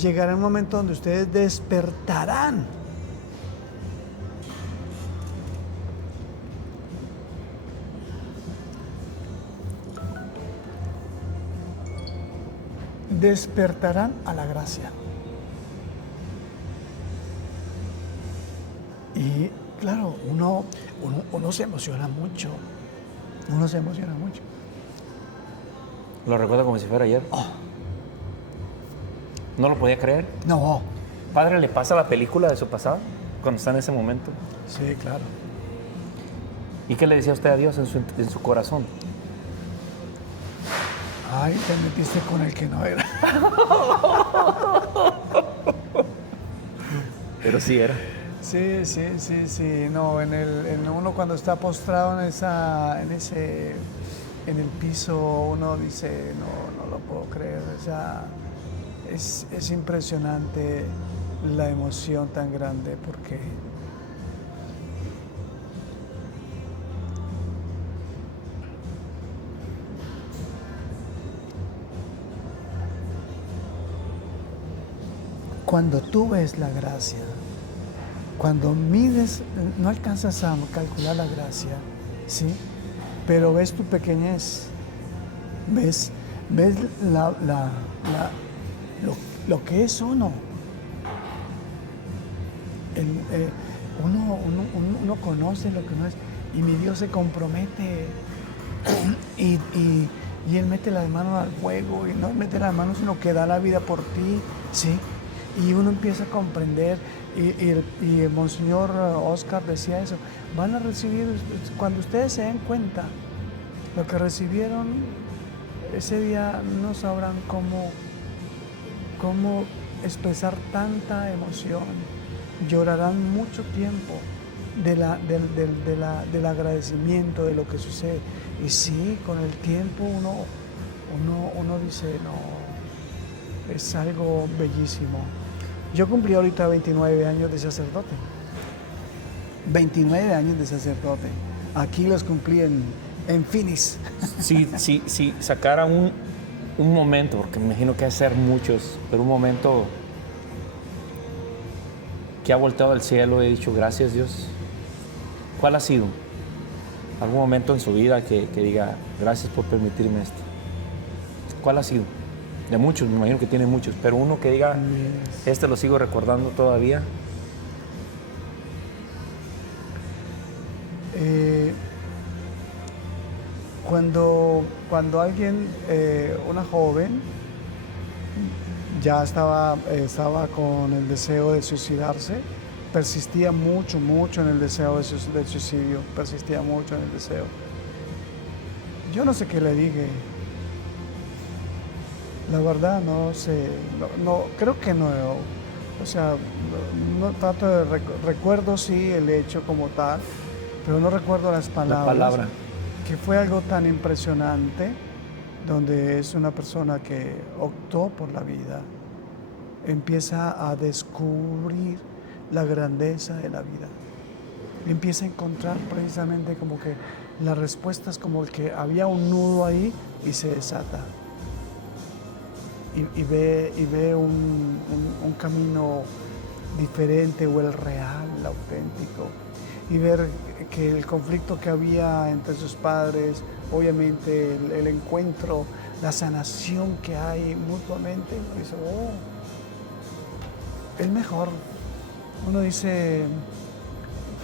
Llegará un momento donde ustedes despertarán. Despertarán a la gracia. Y claro, uno se emociona mucho. Uno se emociona mucho. Lo recuerdo como si fuera ayer. Oh, No lo podía creer. no. Padre, ¿le pasa la película de su pasado cuando está en ese momento? Sí, claro. ¿Y qué le decía usted a Dios en su corazón? Ay, te metiste con el que no era. Pero sí era. Sí. No, en uno cuando está postrado en el piso, uno dice, no lo puedo creer. O sea, es impresionante la emoción tan grande porque cuando tú ves la gracia, cuando mides, no alcanzas a calcular la gracia, ¿sí? Pero ves tu pequeñez, ves lo que es uno. Uno conoce lo que uno es y mi Dios se compromete y Él mete las manos al fuego y no mete las manos sino que da la vida por ti, ¿sí? Y uno empieza a comprender y el Monseñor Oscar decía eso, van a recibir, cuando ustedes se den cuenta lo que recibieron ese día, no sabrán cómo expresar tanta emoción, llorarán mucho tiempo del agradecimiento de lo que sucede. Y sí, con el tiempo uno dice, no, es algo bellísimo. Yo cumplí ahorita 29 años de sacerdote. 29 años de sacerdote. Aquí los cumplí en Phoenix. Si sacara un momento, porque me imagino que hay ser muchos, pero un momento que ha volteado al cielo y he dicho, gracias Dios. ¿Cuál ha sido? ¿Algún momento en su vida que diga, gracias por permitirme esto? ¿Cuál ha sido? De muchos, me imagino que tiene muchos, pero uno que diga, este lo sigo recordando todavía. Cuando alguien, una joven, ya estaba con el deseo de suicidarse, persistía mucho en el deseo del suicidio, persistía mucho en el deseo. Yo no sé qué le dije. La verdad no sé, no creo que no, o sea, no trato de recuerdo sí el hecho como tal, pero no recuerdo las palabras. La palabra. Que fue algo tan impresionante, donde es una persona que optó por la vida, empieza a descubrir la grandeza de la vida, empieza a encontrar precisamente como que las respuestas, como el que había un nudo ahí y se desata. Y ve un camino diferente o el real, el auténtico. Y ver que el conflicto que había entre sus padres, obviamente el encuentro, la sanación que hay mutuamente, uno dice, oh, es mejor. Uno dice,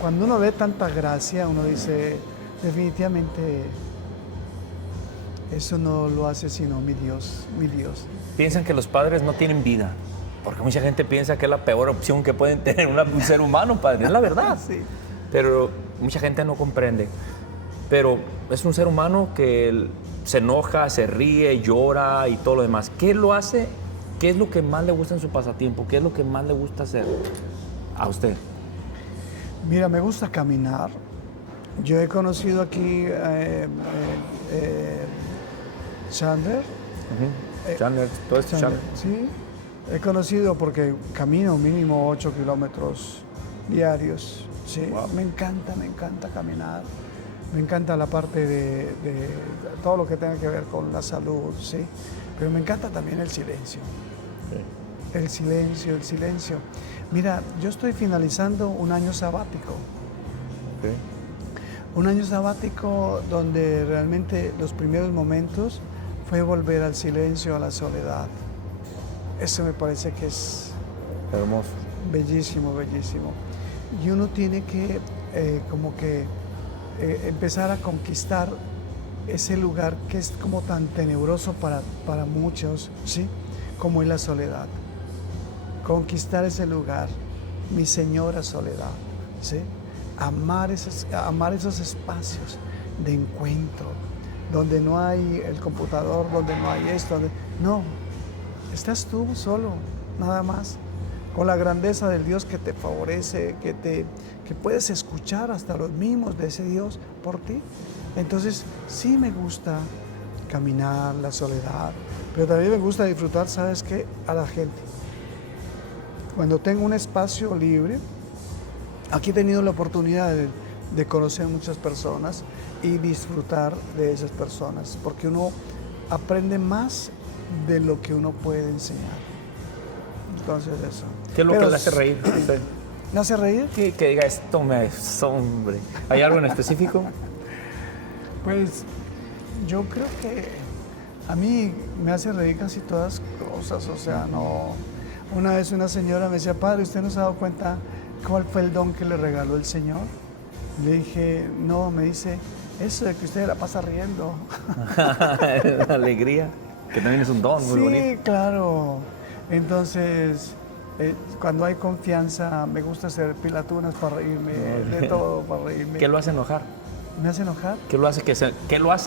cuando uno ve tanta gracia, uno dice, definitivamente eso no lo hace sino mi Dios, mi Dios. Piensan que los padres no tienen vida, porque mucha gente piensa que es la peor opción que pueden tener un ser humano, padre, es la verdad. Sí. Pero mucha gente no comprende. Pero es un ser humano que se enoja, se ríe, llora y todo lo demás. ¿Qué lo hace? ¿Qué es lo que más le gusta en su pasatiempo? ¿Qué es lo que más le gusta hacer a usted? Mira, me gusta caminar. Yo he conocido aquí Chandler. Chandler, todo esto Chandler. Sí, he conocido porque camino mínimo 8 kilómetros diarios. Sí, Wow. me encanta caminar. Me encanta la parte de todo lo que tenga que ver con la salud, ¿sí? Pero me encanta también el silencio. Sí. El silencio, el silencio. Mira, yo estoy finalizando un año sabático. Okay. Un año sabático donde realmente los primeros momentos fue volver al silencio, a la soledad. Eso me parece que es Hermoso. bellísimo, bellísimo. Y uno tiene que empezar a conquistar ese lugar que es como tan tenebroso para muchos, ¿sí? Como es la soledad. Conquistar ese lugar, mi señora soledad, ¿sí? Amar esos espacios de encuentro, donde no hay el computador, donde no hay esto, no, estás tú solo, nada más, con la grandeza del Dios que te favorece, que puedes escuchar hasta los mimos de ese Dios por ti. Entonces, sí me gusta caminar, la soledad, pero también me gusta disfrutar, ¿sabes qué? A la gente. Cuando tengo un espacio libre, aquí he tenido la oportunidad de conocer muchas personas y disfrutar de esas personas, porque uno aprende más de lo que uno puede enseñar. Entonces eso. ¿Qué es lo que le hace reír? ¿Me hace reír? Que diga esto me asombra. ¿Hay algo en específico? Pues yo creo que a mí me hace reír casi todas cosas, o sea, no. Una vez una señora me decía, padre, ¿usted no se ha dado cuenta cuál fue el don que le regaló el Señor? Le dije, no, me dice, eso de que usted la pasa riendo. La alegría, que también es un don muy bonito. Sí, claro. Entonces, cuando hay confianza, me gusta hacer pilatunas para reírme, de todo para reírme. ¿Qué lo hace enojar? ¿Me hace enojar? ¿Qué lo hace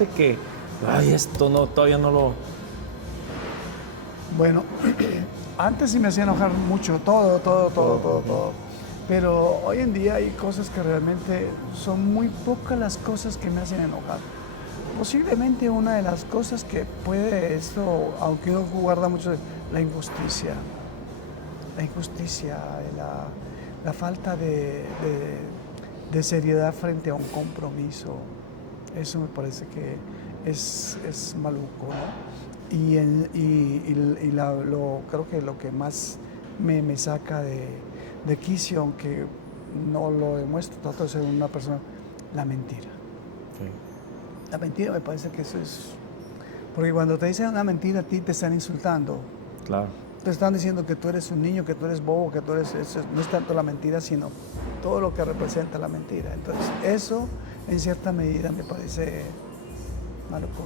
que ay, esto no, todavía no lo... Bueno, antes sí me hacía enojar mucho, todo. Pero hoy en día hay cosas que realmente son muy pocas las cosas que me hacen enojar. Posiblemente una de las cosas que puede esto, aunque uno guarda mucho, la injusticia. La injusticia, la falta de seriedad frente a un compromiso. Eso me parece que es maluco, ¿no? Creo que lo que más me saca de quicio, aunque no lo demuestro, trato de ser una persona, la mentira. Sí. La mentira me parece que eso es... Porque cuando te dicen una mentira a ti te están insultando. Claro. Te están diciendo que tú eres un niño, que tú eres bobo, que tú eres... no es tanto la mentira, sino todo lo que representa la mentira. Entonces, eso en cierta medida me parece maluco.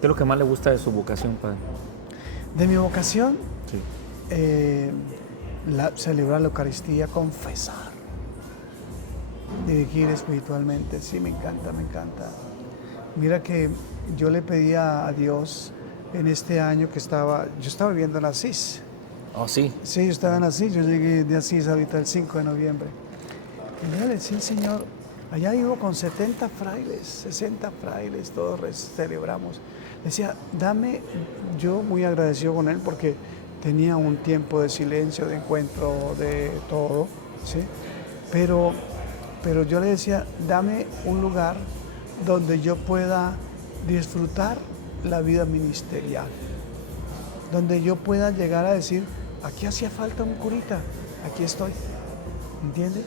¿Qué es lo que más le gusta de su vocación, padre? De mi vocación, Sí. celebrar la Eucaristía, confesar, dirigir espiritualmente, sí, me encanta. Mira que yo le pedía a Dios en este año yo estaba viviendo en Asís. Oh, sí. Sí, yo estaba en Asís, yo llegué de Asís ahorita el 5 de noviembre. Y yo le decía al Señor, allá iba con 70 frailes, 60 frailes, todos celebramos. Decía, yo muy agradecido con él porque tenía un tiempo de silencio, de encuentro, de todo, ¿sí? Pero yo le decía, dame un lugar donde yo pueda disfrutar la vida ministerial, donde yo pueda llegar a decir, aquí hacía falta un curita, aquí estoy, ¿entiendes?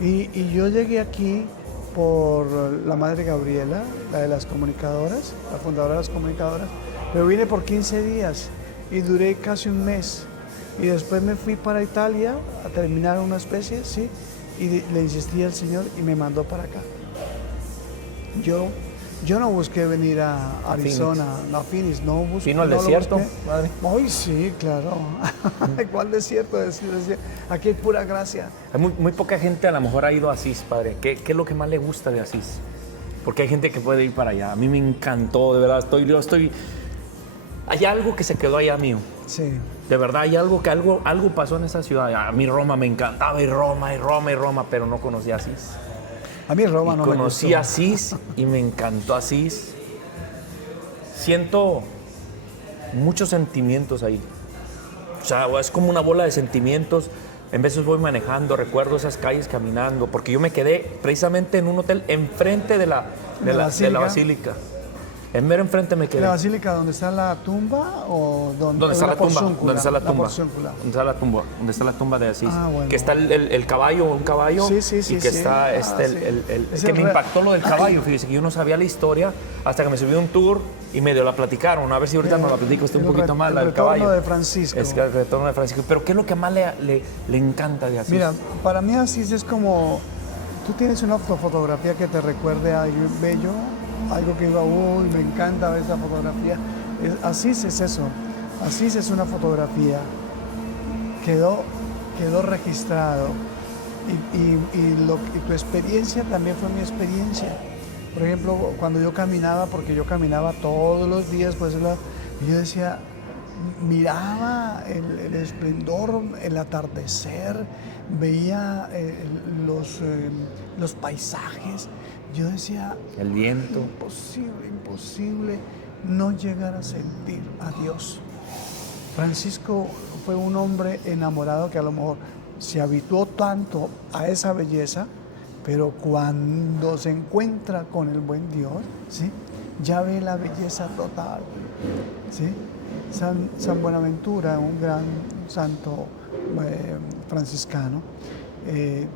Y yo llegué aquí por la Madre Gabriela, la de las comunicadoras, la fundadora de las comunicadoras, pero vine por 15 días y duré casi un mes. Y después me fui para Italia a terminar una especie, ¿sí? Y le insistí al Señor y me mandó para acá. Yo no busqué venir a Arizona, a Phoenix, no busqué. ¿Vino al desierto, padre? Ay, sí, claro. ¿Cuál desierto? Aquí hay pura gracia. Hay muy poca gente a lo mejor ha ido a Asís, padre. ¿Qué es lo que más le gusta de Asís? Porque hay gente que puede ir para allá. A mí me encantó, de verdad. Hay algo que se quedó allá mío. Sí. De verdad, hay algo pasó en esa ciudad. A mí Roma me encantaba, y Roma, pero no conocí a Asís. A mí Roma no me gustó. Conocí a Asís y me encantó Asís. Siento muchos sentimientos ahí. O sea, es como una bola de sentimientos. En veces voy manejando, recuerdo esas calles caminando, porque yo me quedé precisamente en un hotel enfrente de la basílica. En mero enfrente me quedé. ¿La basílica donde está la tumba o ¿Dónde está la tumba? ¿Dónde está la tumba? porciúncula. ¿Dónde está la tumba? ¿Dónde está la tumba de Asís? Bueno. Que está un caballo, Sí, y que está que me impactó lo del caballo. Fíjese que yo no sabía la historia hasta que me subí a un tour y medio la platicaron. A ver si ahorita nos la platico un poquito más, la del caballo. El retorno de Francisco. Es que el retorno de Francisco. Pero ¿qué es lo que más le encanta de Asís? Mira, para mí Asís es como, tú tienes una fotografía que te recuerde a algo bello, algo que iba, uy, me encanta ver esa fotografía. Asís es eso, Asís es una fotografía, quedó registrado y tu experiencia también fue mi experiencia. Por ejemplo, cuando yo caminaba, porque yo caminaba todos los días, pues yo decía, miraba el esplendor, el atardecer, veía los paisajes. Yo decía, el viento. Imposible no llegar a sentir a Dios. Francisco fue un hombre enamorado que a lo mejor se habituó tanto a esa belleza, pero cuando se encuentra con el buen Dios, ¿sí?, ya ve la belleza total, ¿sí? San Buenaventura, un gran santo franciscano,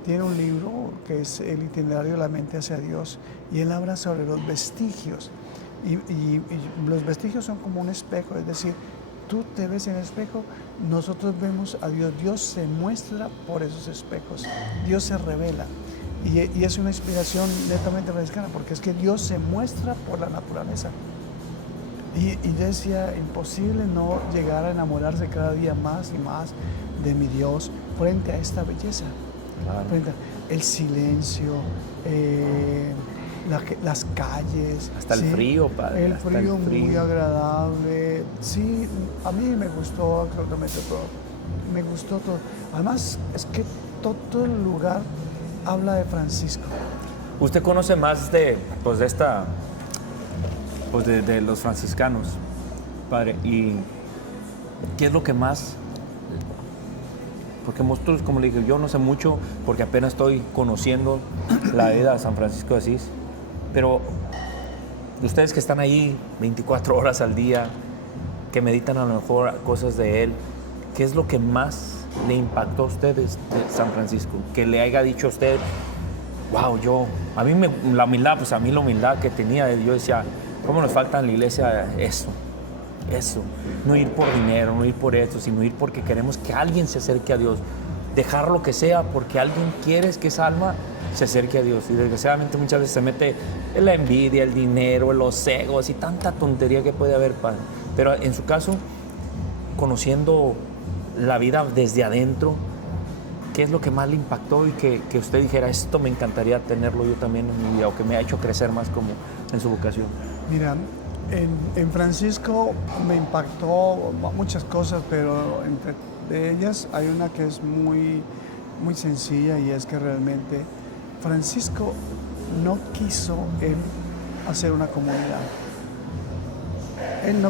tiene un libro que es El itinerario de la mente hacia Dios, y él habla sobre los vestigios, y los vestigios son como un espejo, es decir, tú te ves en el espejo, nosotros vemos a Dios, Dios se muestra por esos espejos, Dios se revela, y es una inspiración netamente franciscana, porque es que Dios se muestra por la naturaleza. Y yo decía, imposible no llegar a enamorarse cada día más y más de mi Dios frente a esta belleza. Claro. Frente a el silencio, las calles. Hasta el frío, padre. El frío muy agradable. Sí, a mí me gustó absolutamente todo. Me gustó todo. Además, es que todo el lugar habla de Francisco. Usted conoce más de los franciscanos, padre, y ¿qué es lo que más? Porque nosotros, como le dije, yo no sé mucho porque apenas estoy conociendo la vida de San Francisco de Asís, pero ustedes que están ahí 24 horas al día, que meditan a lo mejor cosas de él, ¿qué es lo que más le impactó a ustedes de San Francisco? Que le haya dicho a usted, wow, a mí la humildad que tenía, yo decía, ¿cómo nos falta en la iglesia eso? No ir por dinero, no ir por esto, sino ir porque queremos que alguien se acerque a Dios. Dejar lo que sea porque alguien quiere que esa alma se acerque a Dios. Y desgraciadamente muchas veces se mete en la envidia, el dinero, los egos y tanta tontería que puede haber, padre. Pero en su caso, conociendo la vida desde adentro, ¿qué es lo que más le impactó y que usted dijera, esto me encantaría tenerlo yo también en mi vida, o que me ha hecho crecer más como en su vocación? Mira, en Francisco me impactó muchas cosas, pero entre ellas hay una que es muy, muy sencilla, y es que realmente Francisco no quiso él hacer una comunidad. Él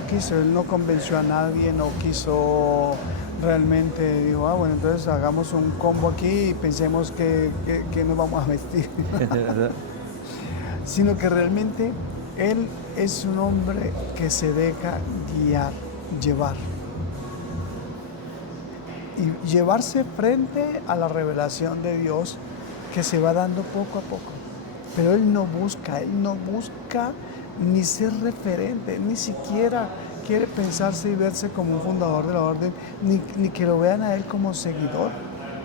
no convenció a nadie, no quiso realmente, dijo, bueno, entonces hagamos un combo aquí y pensemos que nos vamos a vestir. Sino que realmente él es un hombre que se deja guiar, llevar. Y llevarse frente a la revelación de Dios que se va dando poco a poco. Pero él no busca ni ser referente, ni siquiera quiere pensarse y verse como un fundador de la orden, ni que lo vean a él como seguidor.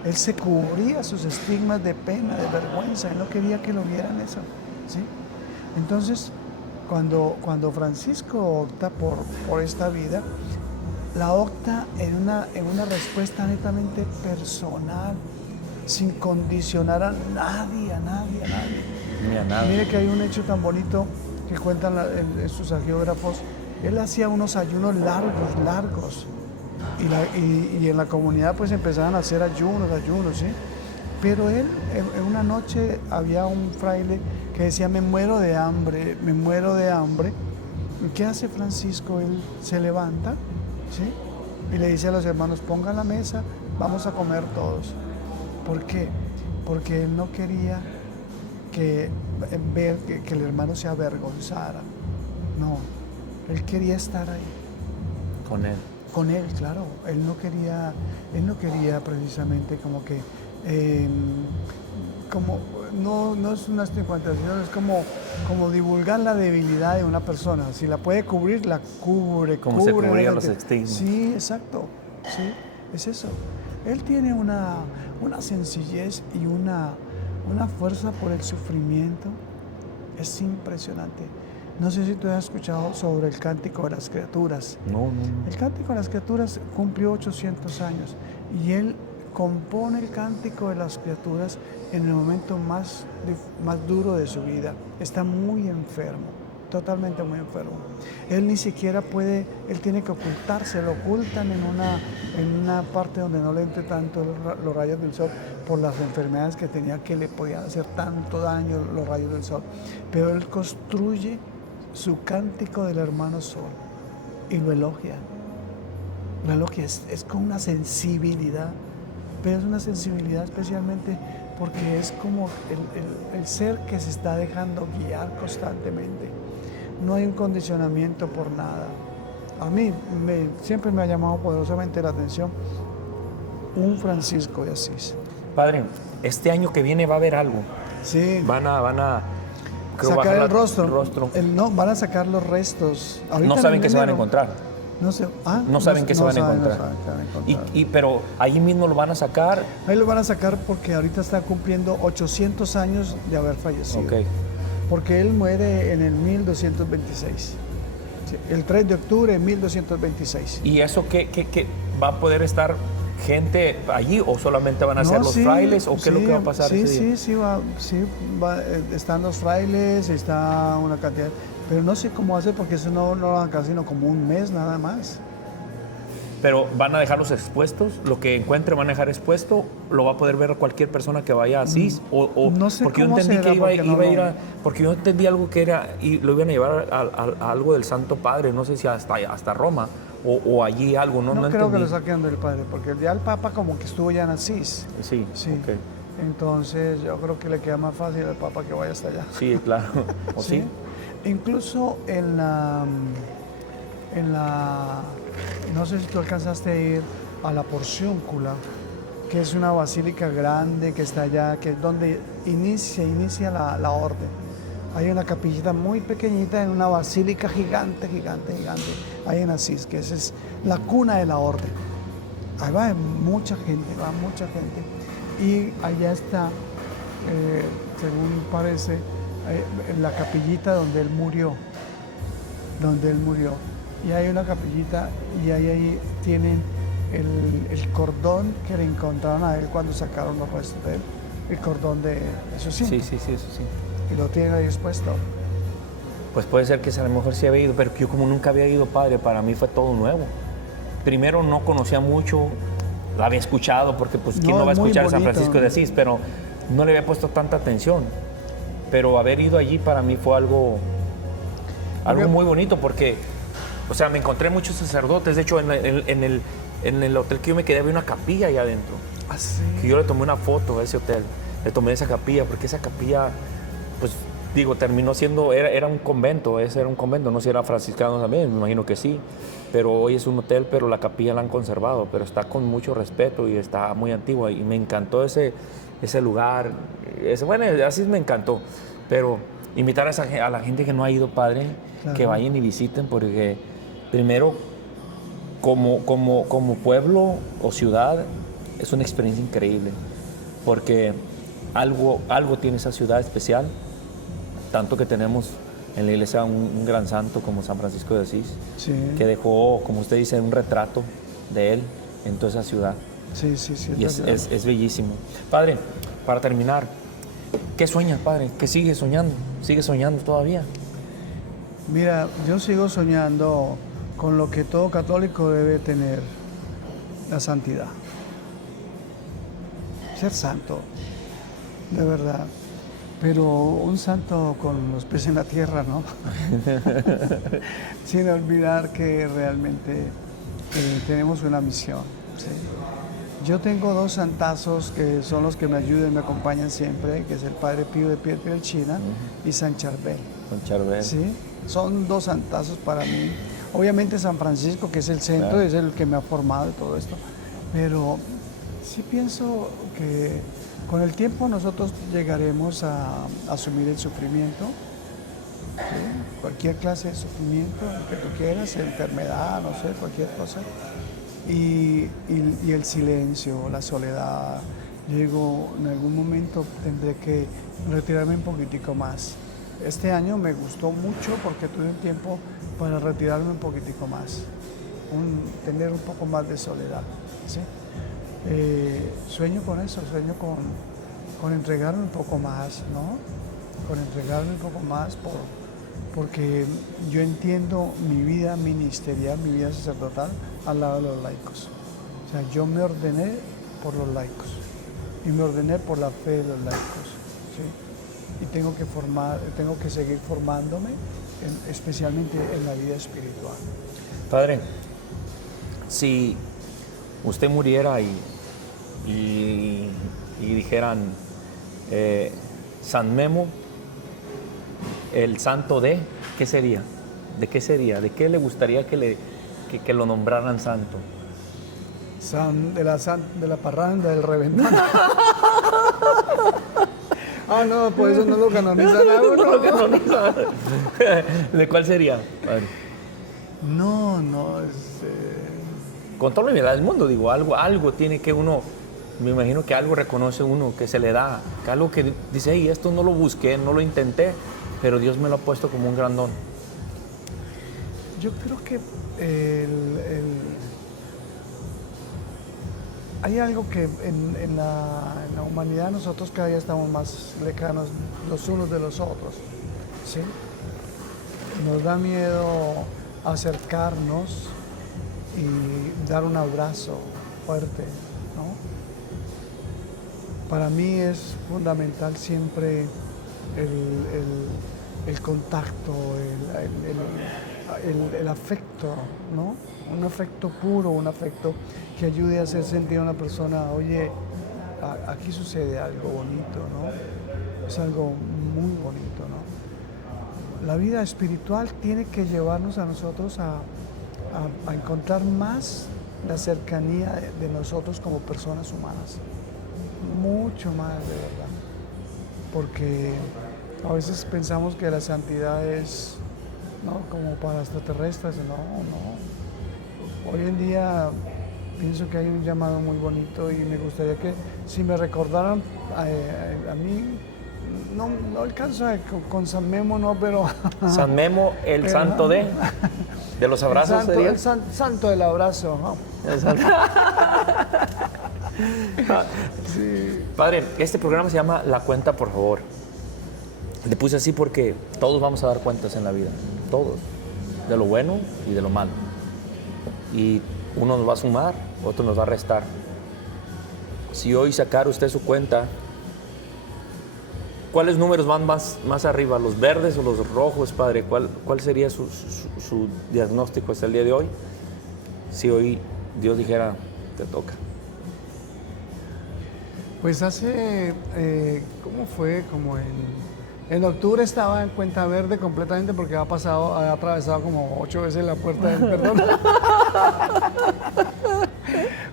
Él se cubría sus estigmas de pena, de vergüenza, él no quería que lo vieran eso, ¿sí? Entonces, cuando Francisco opta por esta vida, la opta en una respuesta netamente personal, sin condicionar a nadie. Ni a nada. Mire que hay un hecho tan bonito que cuentan en sus agiógrafos. Él hacía unos ayunos largos, y en la comunidad pues empezaban a hacer ayunos, ¿sí? Pero él, en una noche había un fraile que decía, me muero de hambre. ¿Y qué hace Francisco? Él se levanta, ¿sí?, y le dice a los hermanos, pongan la mesa, vamos a comer todos. ¿Por qué? Porque él no quería ver que el hermano se avergonzara. No, él quería estar ahí. Con él. Con él, claro. Él no quería precisamente como que, no es una estigmatización, es como divulgar la debilidad de una persona. Si la puede cubrir, la cubre. Como se cubrían los estigmas. Sí, exacto. Sí, es eso. Él tiene una sencillez y una fuerza por el sufrimiento. Es impresionante. No sé si tú has escuchado sobre el Cántico de las Criaturas. No. El Cántico de las Criaturas cumplió 800 años y él compone el Cántico de las Criaturas en el momento más duro de su vida. Está muy enfermo, totalmente muy enfermo. Él ni siquiera puede, él tiene que ocultarse, lo ocultan en una parte donde no le entre tanto los rayos del sol por las enfermedades que tenía, que le podían hacer tanto daño los rayos del sol. Pero él construye su Cántico del Hermano Sol y lo elogia. Lo elogia, es con una sensibilidad, pero es una sensibilidad especialmente porque es como el ser que se está dejando guiar constantemente. No hay un condicionamiento por nada. A mí siempre me ha llamado poderosamente la atención un Francisco de Asís. Padre, este año que viene va a haber algo. Sí. Van a creo, sacar bajar el rostro. rostro. Van a sacar los restos. Ahorita No saben qué se van a enero. encontrar. No sé. No saben qué se van a encontrar. No saben qué van a encontrar. Pero ahí mismo lo van a sacar. Ahí lo van a sacar porque ahorita está cumpliendo 800 años de haber fallecido. Ok. Porque él muere en el 1226. Sí, el 3 de octubre de 1226. ¿Y eso qué va a poder estar gente allí o solamente van a ser los sí, frailes o qué sí, es lo que va a pasar ese día? Sí, están los frailes, está una cantidad, pero no sé cómo hacer porque eso no lo van a sacar sino como un mes nada más. Pero van a dejarlos expuestos, lo que encuentre van a dejar expuesto, lo va a poder ver cualquier persona que vaya a Asís o no sé porque yo cómo entendí será, que iba a ir no. porque yo entendí algo que era y lo iban a llevar a algo del Santo Padre, no sé si hasta Roma o allí algo, no creo entendí. que lo saquen del padre porque el día del Papa como que estuvo ya en Asís. Sí. Okay. Entonces yo creo que le queda más fácil al Papa que vaya hasta allá. Sí, claro. ¿O sí? Incluso en la no sé si tú alcanzaste a ir a la Porciúncula, que es una basílica grande que está allá, que es donde inicia la orden. Hay una capillita muy pequeñita en una basílica gigante, ahí en Asís, que esa es la cuna de la orden. Ahí va mucha gente. Y allá está, según parece, la capillita donde él murió. Y hay una capillita y ahí tienen el cordón que le encontraron a él cuando sacaron los restos de él. El cordón de su cinto. Sí, eso sí. Y lo tienen ahí expuesto. Pues puede ser que a lo mejor sí había ido, pero yo como nunca había ido, padre, para mí fue todo nuevo. Primero no conocía mucho, la había escuchado, porque pues quién no va a escuchar a San Francisco de Asís, pero no le había puesto tanta atención. Pero haber ido allí para mí fue algo muy bonito, porque, o sea, me encontré muchos sacerdotes. De hecho, en el hotel que yo me quedé había una capilla allá adentro. Ah, sí. Que yo le tomé una foto a ese hotel, le tomé esa capilla, porque esa capilla, pues digo, terminó siendo, era un convento, ese era un convento, no sé si era franciscano también, me imagino que sí, pero hoy es un hotel, pero la capilla la han conservado, pero está con mucho respeto y está muy antigua y me encantó ese lugar, bueno, así me encantó, pero invitar a la gente que no ha ido, padre, claro, que vayan y visiten, porque primero, como pueblo o ciudad, es una experiencia increíble, porque algo tiene esa ciudad especial, tanto que tenemos en la iglesia un gran santo como San Francisco de Asís, sí, que dejó, como usted dice, un retrato de él en toda esa ciudad. Sí. Y es bellísimo. Padre, para terminar, ¿qué sueñas, padre? ¿Qué sigues soñando? ¿Sigues soñando todavía? Mira, yo sigo soñando con lo que todo católico debe tener, la santidad. Ser santo, de verdad. Pero un santo con los pies en la tierra, ¿no? Sin olvidar que realmente tenemos una misión, ¿sí? Yo tengo dos santazos que son los que me ayudan y me acompañan siempre, que es el Padre Pío de Pietrelcina y San Charbel. Con Charbel. Sí, son dos santazos para mí. Obviamente San Francisco, que es el centro, Claro. es el que me ha formado y todo esto. Pero sí pienso que con el tiempo nosotros llegaremos a asumir el sufrimiento. ¿Sí? Cualquier clase de sufrimiento que tú quieras, enfermedad, no sé, cualquier cosa. Y el silencio, la soledad. Yo digo, en algún momento tendré que retirarme un poquitico más. Este año me gustó mucho porque tuve un tiempo para retirarme un poquitico más, tener un poco más de soledad. ¿Sí? Sueño con eso, sueño con entregarme un poco más, ¿no? Con entregarme un poco más porque yo entiendo mi vida ministerial, mi vida sacerdotal al lado de los laicos. O sea, yo me ordené por los laicos y me ordené por la fe de los laicos. ¿Sí? Y tengo que seguir formándome, especialmente en la vida espiritual. Padre, si usted muriera y dijeran San Memo, el santo de, ¿qué sería? ¿De qué sería? ¿De qué le gustaría que lo nombraran santo? De la parranda, del reventón. No, pues eso no lo canonizan a uno. ¿De cuál sería, padre? No, Con toda la humildad del mundo, digo, algo tiene que uno, me imagino que algo reconoce uno, que se le da, que algo que dice, hey, esto no lo busqué, no lo intenté, pero Dios me lo ha puesto como un gran don. Yo creo que hay algo que en la humanidad nosotros cada día estamos más lejanos los unos de los otros, ¿sí? Nos da miedo acercarnos y dar un abrazo fuerte, ¿no? Para mí es fundamental siempre el contacto, el afecto, ¿no? Un afecto puro, un afecto que ayude a hacer sentir a una persona, oye, aquí sucede algo bonito, ¿no? Es algo muy bonito, ¿no? La vida espiritual tiene que llevarnos a nosotros a encontrar más la cercanía de nosotros como personas humanas. Mucho más, de verdad. Porque a veces pensamos que la santidad es, ¿no?, como para extraterrestres. No. Hoy en día pienso que hay un llamado muy bonito y me gustaría que si me recordaran a mí, no alcanzo con San Memo, no, pero... San Memo, el santo de los abrazos, sería. El santo del abrazo, ¿no? Sí. Padre, este programa se llama La Cuenta, por favor. Le puse así porque todos vamos a dar cuentas en la vida, todos, de lo bueno y de lo malo. Y uno nos va a sumar, otro nos va a restar. Si hoy sacara usted su cuenta, ¿cuáles números van más arriba, los verdes o los rojos, padre? ¿Cuál sería su diagnóstico hasta el día de hoy? Si hoy Dios dijera, te toca. Pues hace, ¿cómo fue? Como en octubre estaba en cuenta verde completamente porque ha atravesado como 8 veces la puerta del perdón.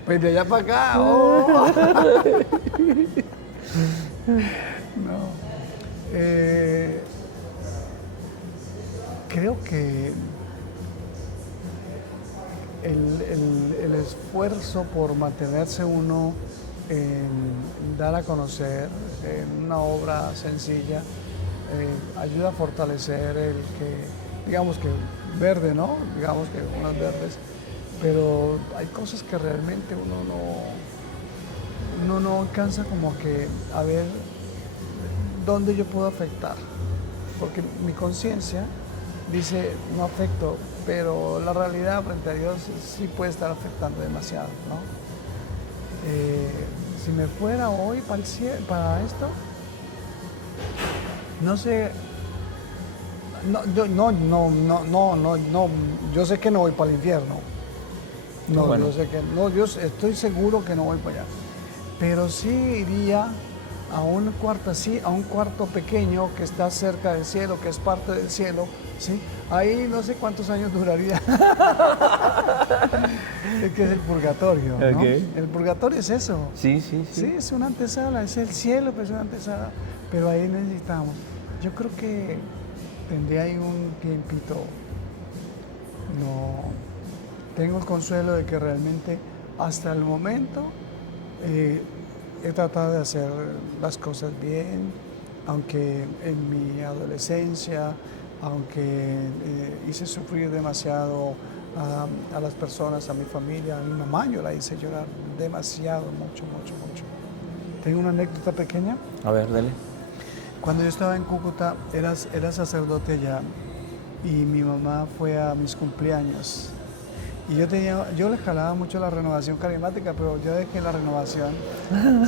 Pues de allá para acá, ¡oh! No. Creo que el esfuerzo por mantenerse uno en dar a conocer en una obra sencilla ayuda a fortalecer el que, digamos que verde, ¿no? Digamos que unos verdes, pero hay cosas que realmente uno no alcanza como que a ver dónde yo puedo afectar, porque mi conciencia dice no afecto, pero la realidad frente a Dios sí puede estar afectando demasiado, ¿no? Si me fuera hoy para esto, no sé, no, yo sé que no voy para el infierno, No, Bueno. yo sé que no, yo estoy seguro que no voy para allá. Pero sí iría a un cuarto así, a un cuarto pequeño que está cerca del cielo, que es parte del cielo, ¿sí? Ahí no sé cuántos años duraría. Es que es el purgatorio, ¿no? Ok. El purgatorio es eso. Sí. Sí, es una antesala, es el cielo, pero es una antesala. Pero ahí necesitamos. Yo creo que tendría ahí un tiempito. No. Tengo el consuelo de que realmente hasta el momento he tratado de hacer las cosas bien, aunque en mi adolescencia, aunque hice sufrir demasiado a las personas, a mi familia, a mi mamá, yo la hice llorar demasiado, mucho. Tengo una anécdota pequeña. A ver, dale. Cuando yo estaba en Cúcuta, era sacerdote allá y mi mamá fue a mis cumpleaños. Y yo le jalaba mucho la renovación carismática, pero yo dejé la renovación,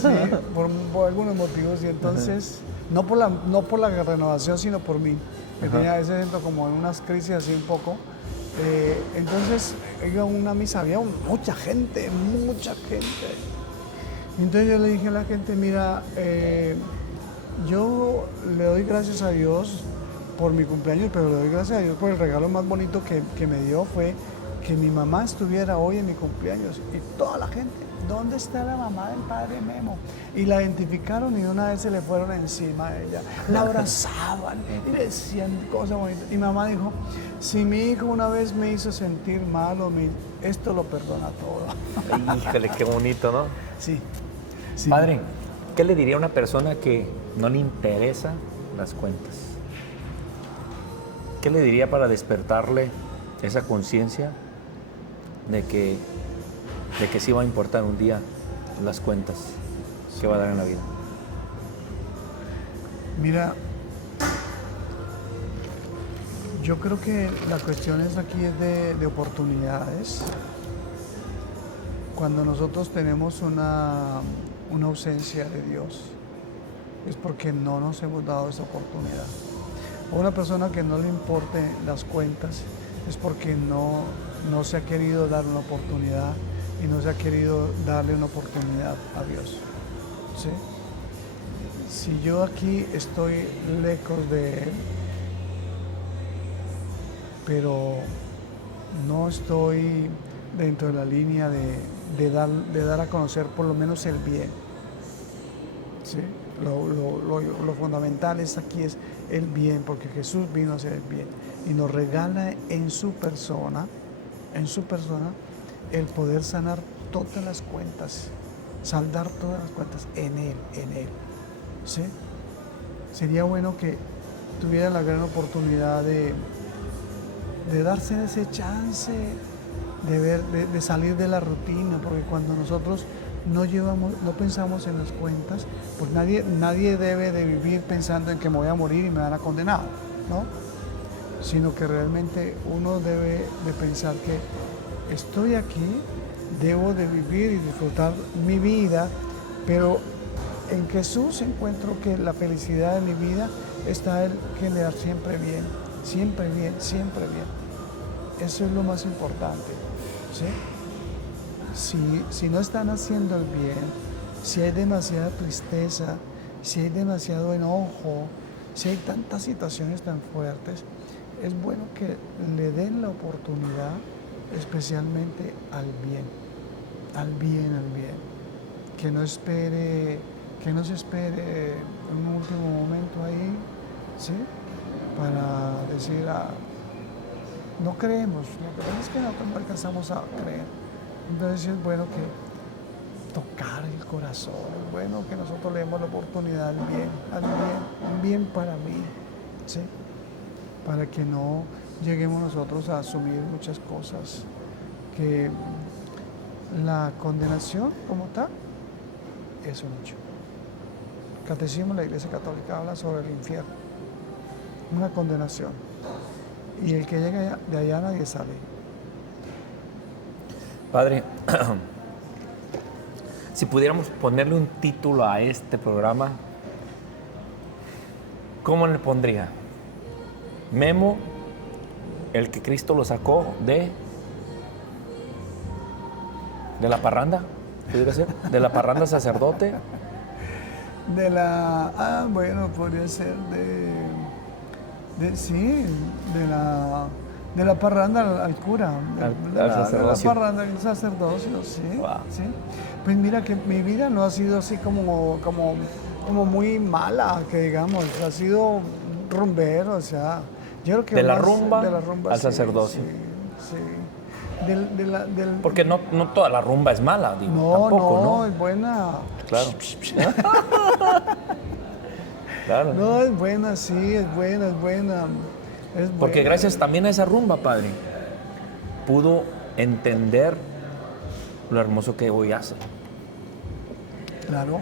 ¿sí? por algunos motivos. Y entonces, no por la renovación, sino por mí. Que tenía ese momento como en unas crisis así un poco. Entonces, iba a una misa, había mucha gente. Y entonces yo le dije a la gente, mira, yo le doy gracias a Dios por mi cumpleaños, pero le doy gracias a Dios por el regalo más bonito que me dio fue que mi mamá estuviera hoy en mi cumpleaños. Y toda la gente, ¿dónde está la mamá del padre Memo? Y la identificaron y de una vez se le fueron encima a ella. La abrazaban y le decían cosas bonitas. Y mamá dijo, si mi hijo una vez me hizo sentir mal, esto lo perdona todo. Híjole, qué bonito, ¿no? Sí. Padre, ¿qué le diría a una persona que no le interesa las cuentas? ¿Qué le diría para despertarle esa conciencia de que sí va a importar un día las cuentas que va a dar en la vida? Mira, yo creo que la cuestión aquí es de oportunidades. Cuando nosotros tenemos una ausencia de Dios, es porque no nos hemos dado esa oportunidad. A una persona que no le importe las cuentas es porque no se ha querido dar una oportunidad y no se ha querido darle una oportunidad a Dios. ¿Sí? Si yo aquí estoy lejos de Él, pero no estoy dentro de la línea de dar a conocer por lo menos el bien, ¿sí? Lo fundamental aquí es el bien, porque Jesús vino a hacer el bien y nos regala en su persona, el poder sanar todas las cuentas, saldar todas las cuentas en Él, ¿sí? Sería bueno que tuviera la gran oportunidad de darse ese chance de salir de la rutina, porque cuando nosotros no pensamos en las cuentas, pues nadie debe de vivir pensando en que me voy a morir y me van a condenar, ¿no? Sino que realmente uno debe de pensar que estoy aquí, debo de vivir y disfrutar mi vida, pero en Jesús encuentro que la felicidad de mi vida está en generar siempre bien. Eso es lo más importante, ¿sí? Si no están haciendo el bien, si hay demasiada tristeza, si hay demasiado enojo, si hay tantas situaciones tan fuertes, es bueno que le den la oportunidad especialmente al bien. Que no se espere un último momento ahí, ¿sí? Para decir, no creemos, lo que pasa es que no alcanzamos a creer. Entonces es bueno que tocar el corazón, es bueno que nosotros le demos la oportunidad al bien para mí, ¿sí? Para que no lleguemos nosotros a asumir muchas cosas, que la condenación como tal es un hecho. El Catecismo de la Iglesia Católica habla sobre el infierno, una condenación, y el que llega de allá nadie sale. Padre, si pudiéramos ponerle un título a este programa, ¿cómo le pondría? Memo, el que Cristo lo sacó de... ¿De la parranda? ¿Pudiera ser? ¿De la parranda sacerdote? Bueno, podría ser sí, de la parranda al cura, Al sacerdocio. de la parranda al sacerdocio, sí, Wow. sí. Pues mira que mi vida no ha sido así como muy mala, que digamos, ha sido rumbero, o sea, yo creo que de la más rumba al sí, sacerdocio. Sí, sí. Porque no toda la rumba es mala, digo, No, tampoco, ¿no? es buena. Claro. Claro. No, es buena, sí, es buena. Es Porque buena. gracias también a esa rumba, padre, pudo entender lo hermoso que hoy hace. Claro.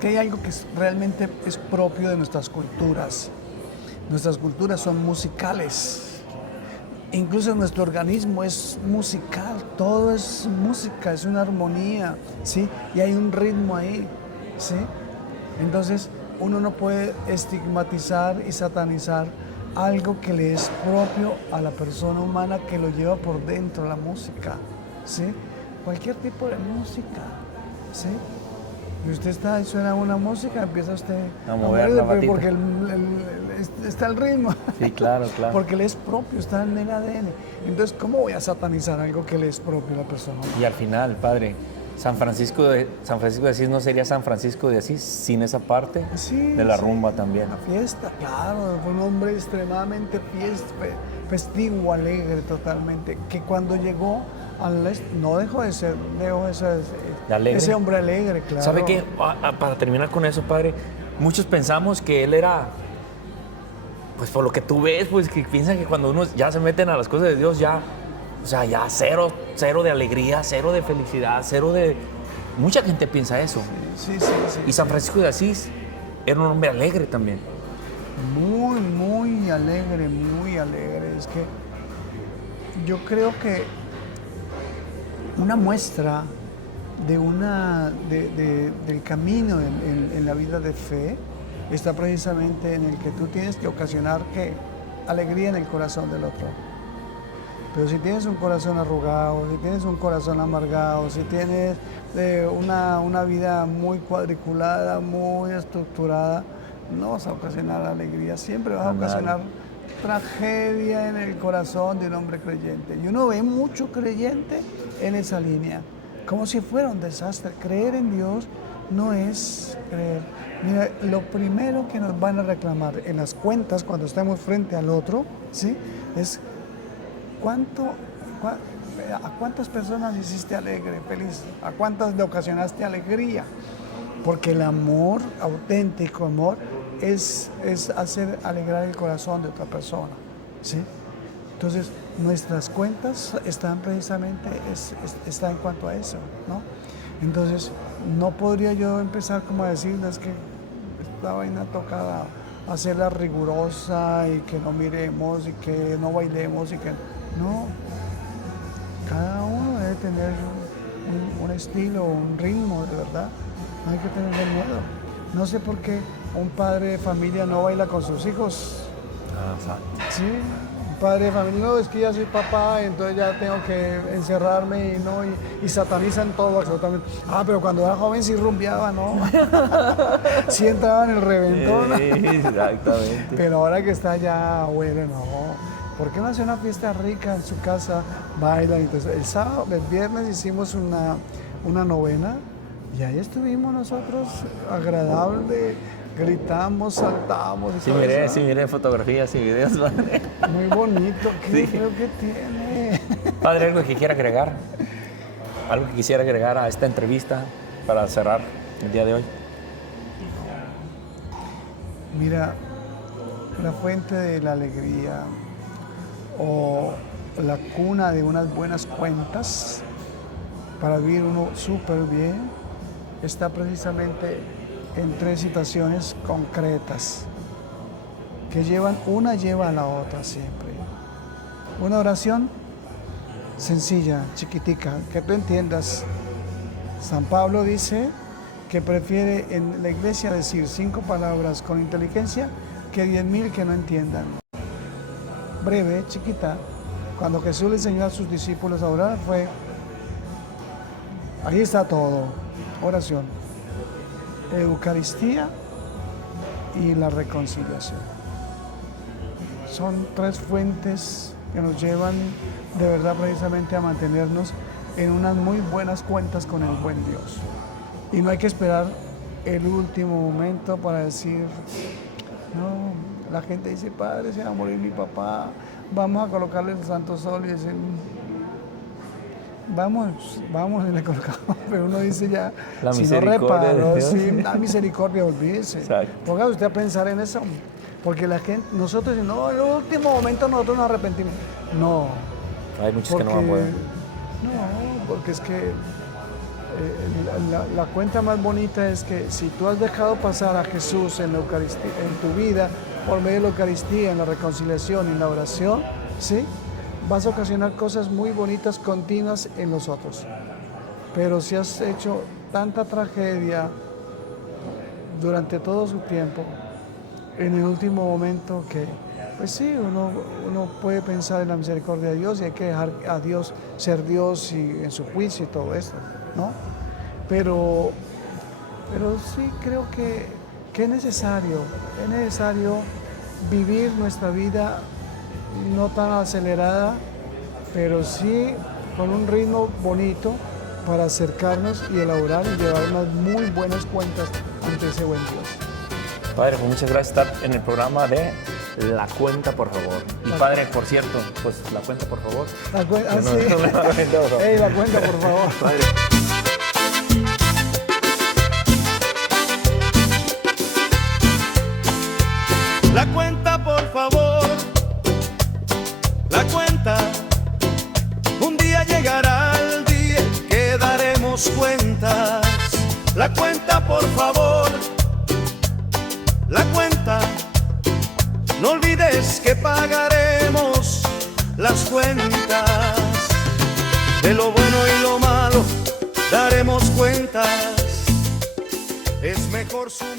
Que hay algo que realmente es propio de nuestras culturas. Nuestras culturas son musicales. Incluso nuestro organismo es musical, todo es música, es una armonía, ¿sí? Y hay un ritmo ahí, ¿sí? Entonces, uno no puede estigmatizar y satanizar algo que le es propio a la persona humana que lo lleva por dentro, la música, ¿sí? Cualquier tipo de música, ¿sí? Y usted está y suena una música, empieza usted A mover la patita. porque está el ritmo. Sí, claro, claro. Porque le es propio, está en el ADN. Entonces, ¿cómo voy a satanizar algo que le es propio a la persona? Y al final, padre, San Francisco de Asís no sería San Francisco de Asís sin esa parte Sí, de la sí. rumba también. La fiesta, claro, fue un hombre extremadamente festivo, alegre totalmente, que cuando llegó al este no dejó de ser, Alegre. ese hombre alegre, claro. ¿Sabe qué? Para terminar con eso, padre, muchos pensamos que él era, pues por lo que tú ves, pues que piensan que cuando uno ya se meten a las cosas de Dios, ya, o sea, ya cero de alegría, cero de felicidad, cero de... Mucha gente piensa eso. Sí. Y San Francisco de Asís era un hombre alegre también. Muy alegre, muy alegre. Es que yo creo que una muestra del camino en la vida de fe está precisamente en el que tú tienes que ocasionar alegría en el corazón del otro. Pero si tienes un corazón arrugado, si tienes un corazón amargado, si tienes una vida muy cuadriculada, muy estructurada, no vas a ocasionar alegría, siempre vas a ocasionar tragedia en el corazón de un hombre creyente. Y uno ve mucho creyente en esa línea, como si fuera un desastre. Creer en Dios no es creer. Mira, lo primero que nos van a reclamar en las cuentas cuando estemos frente al otro, ¿sí? Es ¿a cuántas personas hiciste alegre, feliz? ¿A cuántas le ocasionaste alegría? Porque el amor, auténtico amor, es hacer alegrar el corazón de otra persona, ¿sí? Entonces, nuestras cuentas están precisamente, está en cuanto a eso, ¿no? Entonces, no podría yo empezar como a decir, no, es que esta vaina toca hacerla rigurosa y que no miremos y que no bailemos y que... No, cada uno debe tener un estilo, un ritmo, de verdad. No hay que tenerle miedo. No sé por qué un padre de familia no baila con sus hijos. Sí, un padre de familia, no, es que ya soy papá, entonces ya tengo que encerrarme y satanizan todo absolutamente. Pero cuando era joven sí rumbeaba, ¿no? Sí entraba en el reventón. Sí, exactamente. Pero ahora que está ya abuelo, no. ¿Por qué no hace una fiesta rica en su casa? Bailan. Entonces, el viernes hicimos una novena y ahí estuvimos nosotros, agradable, gritamos, saltamos. Y Sí, todo eso, ¿no? miré fotografías y videos, padre. Muy bonito, ¿qué Sí. creo que tiene? Padre, ¿algo que quiera agregar? ¿Algo que quisiera agregar a esta entrevista para cerrar el día de hoy? Mira, la fuente de la alegría o la cuna de unas buenas cuentas para vivir uno súper bien está precisamente en tres situaciones concretas que una lleva a la otra siempre. Una oración sencilla, chiquitica, que tú entiendas. San Pablo dice que prefiere en la iglesia decir 5 palabras con inteligencia que 10,000 que no entiendan. Breve, chiquita. Cuando Jesús le enseñó a sus discípulos a orar fue Ahí está todo. Oración, Eucaristía y la reconciliación. Son tres fuentes que nos llevan de verdad precisamente a mantenernos en unas muy buenas cuentas con el buen Dios. Y no hay que esperar el último momento para decir, no, la gente dice, padre, se va a morir mi papá, vamos a colocarle el santo sol y dicen, vamos y le colocamos, pero uno dice ya, La si no misericordia de reparo, Dios. si da misericordia, olvídese. Exacto. Póngase usted a pensar en eso, porque la gente, nosotros decimos, no, en el último momento nosotros nos arrepentimos. No, Hay muchos porque, que no van a poder. no, porque es que la cuenta más bonita es que si tú has dejado pasar a Jesús en la Eucaristía, en tu vida, por medio de la Eucaristía, en la reconciliación y en la oración, ¿sí? Vas a ocasionar cosas muy bonitas continuas en los otros. Pero si has hecho tanta tragedia durante todo su tiempo, en el último momento que, pues sí, uno puede pensar en la misericordia de Dios y hay que dejar a Dios ser Dios y en su juicio y todo esto, ¿no? Pero sí creo que es necesario vivir nuestra vida no tan acelerada, pero sí con un ritmo bonito para acercarnos y elaborar y llevar unas muy buenas cuentas ante ese buen Dios. Padre, pues muchas gracias por estar en el programa de La Cuenta, por favor. Y padre, por cierto, pues la cuenta, por favor. La cuenta, No, sí. no, no. Ey, la cuenta, por favor. Padre. La cuenta, por favor, la cuenta. Un día llegará el día que daremos cuentas. La cuenta, por favor, la cuenta. No olvides que pagaremos las cuentas. De lo bueno y lo malo daremos cuentas. Es mejor sumar.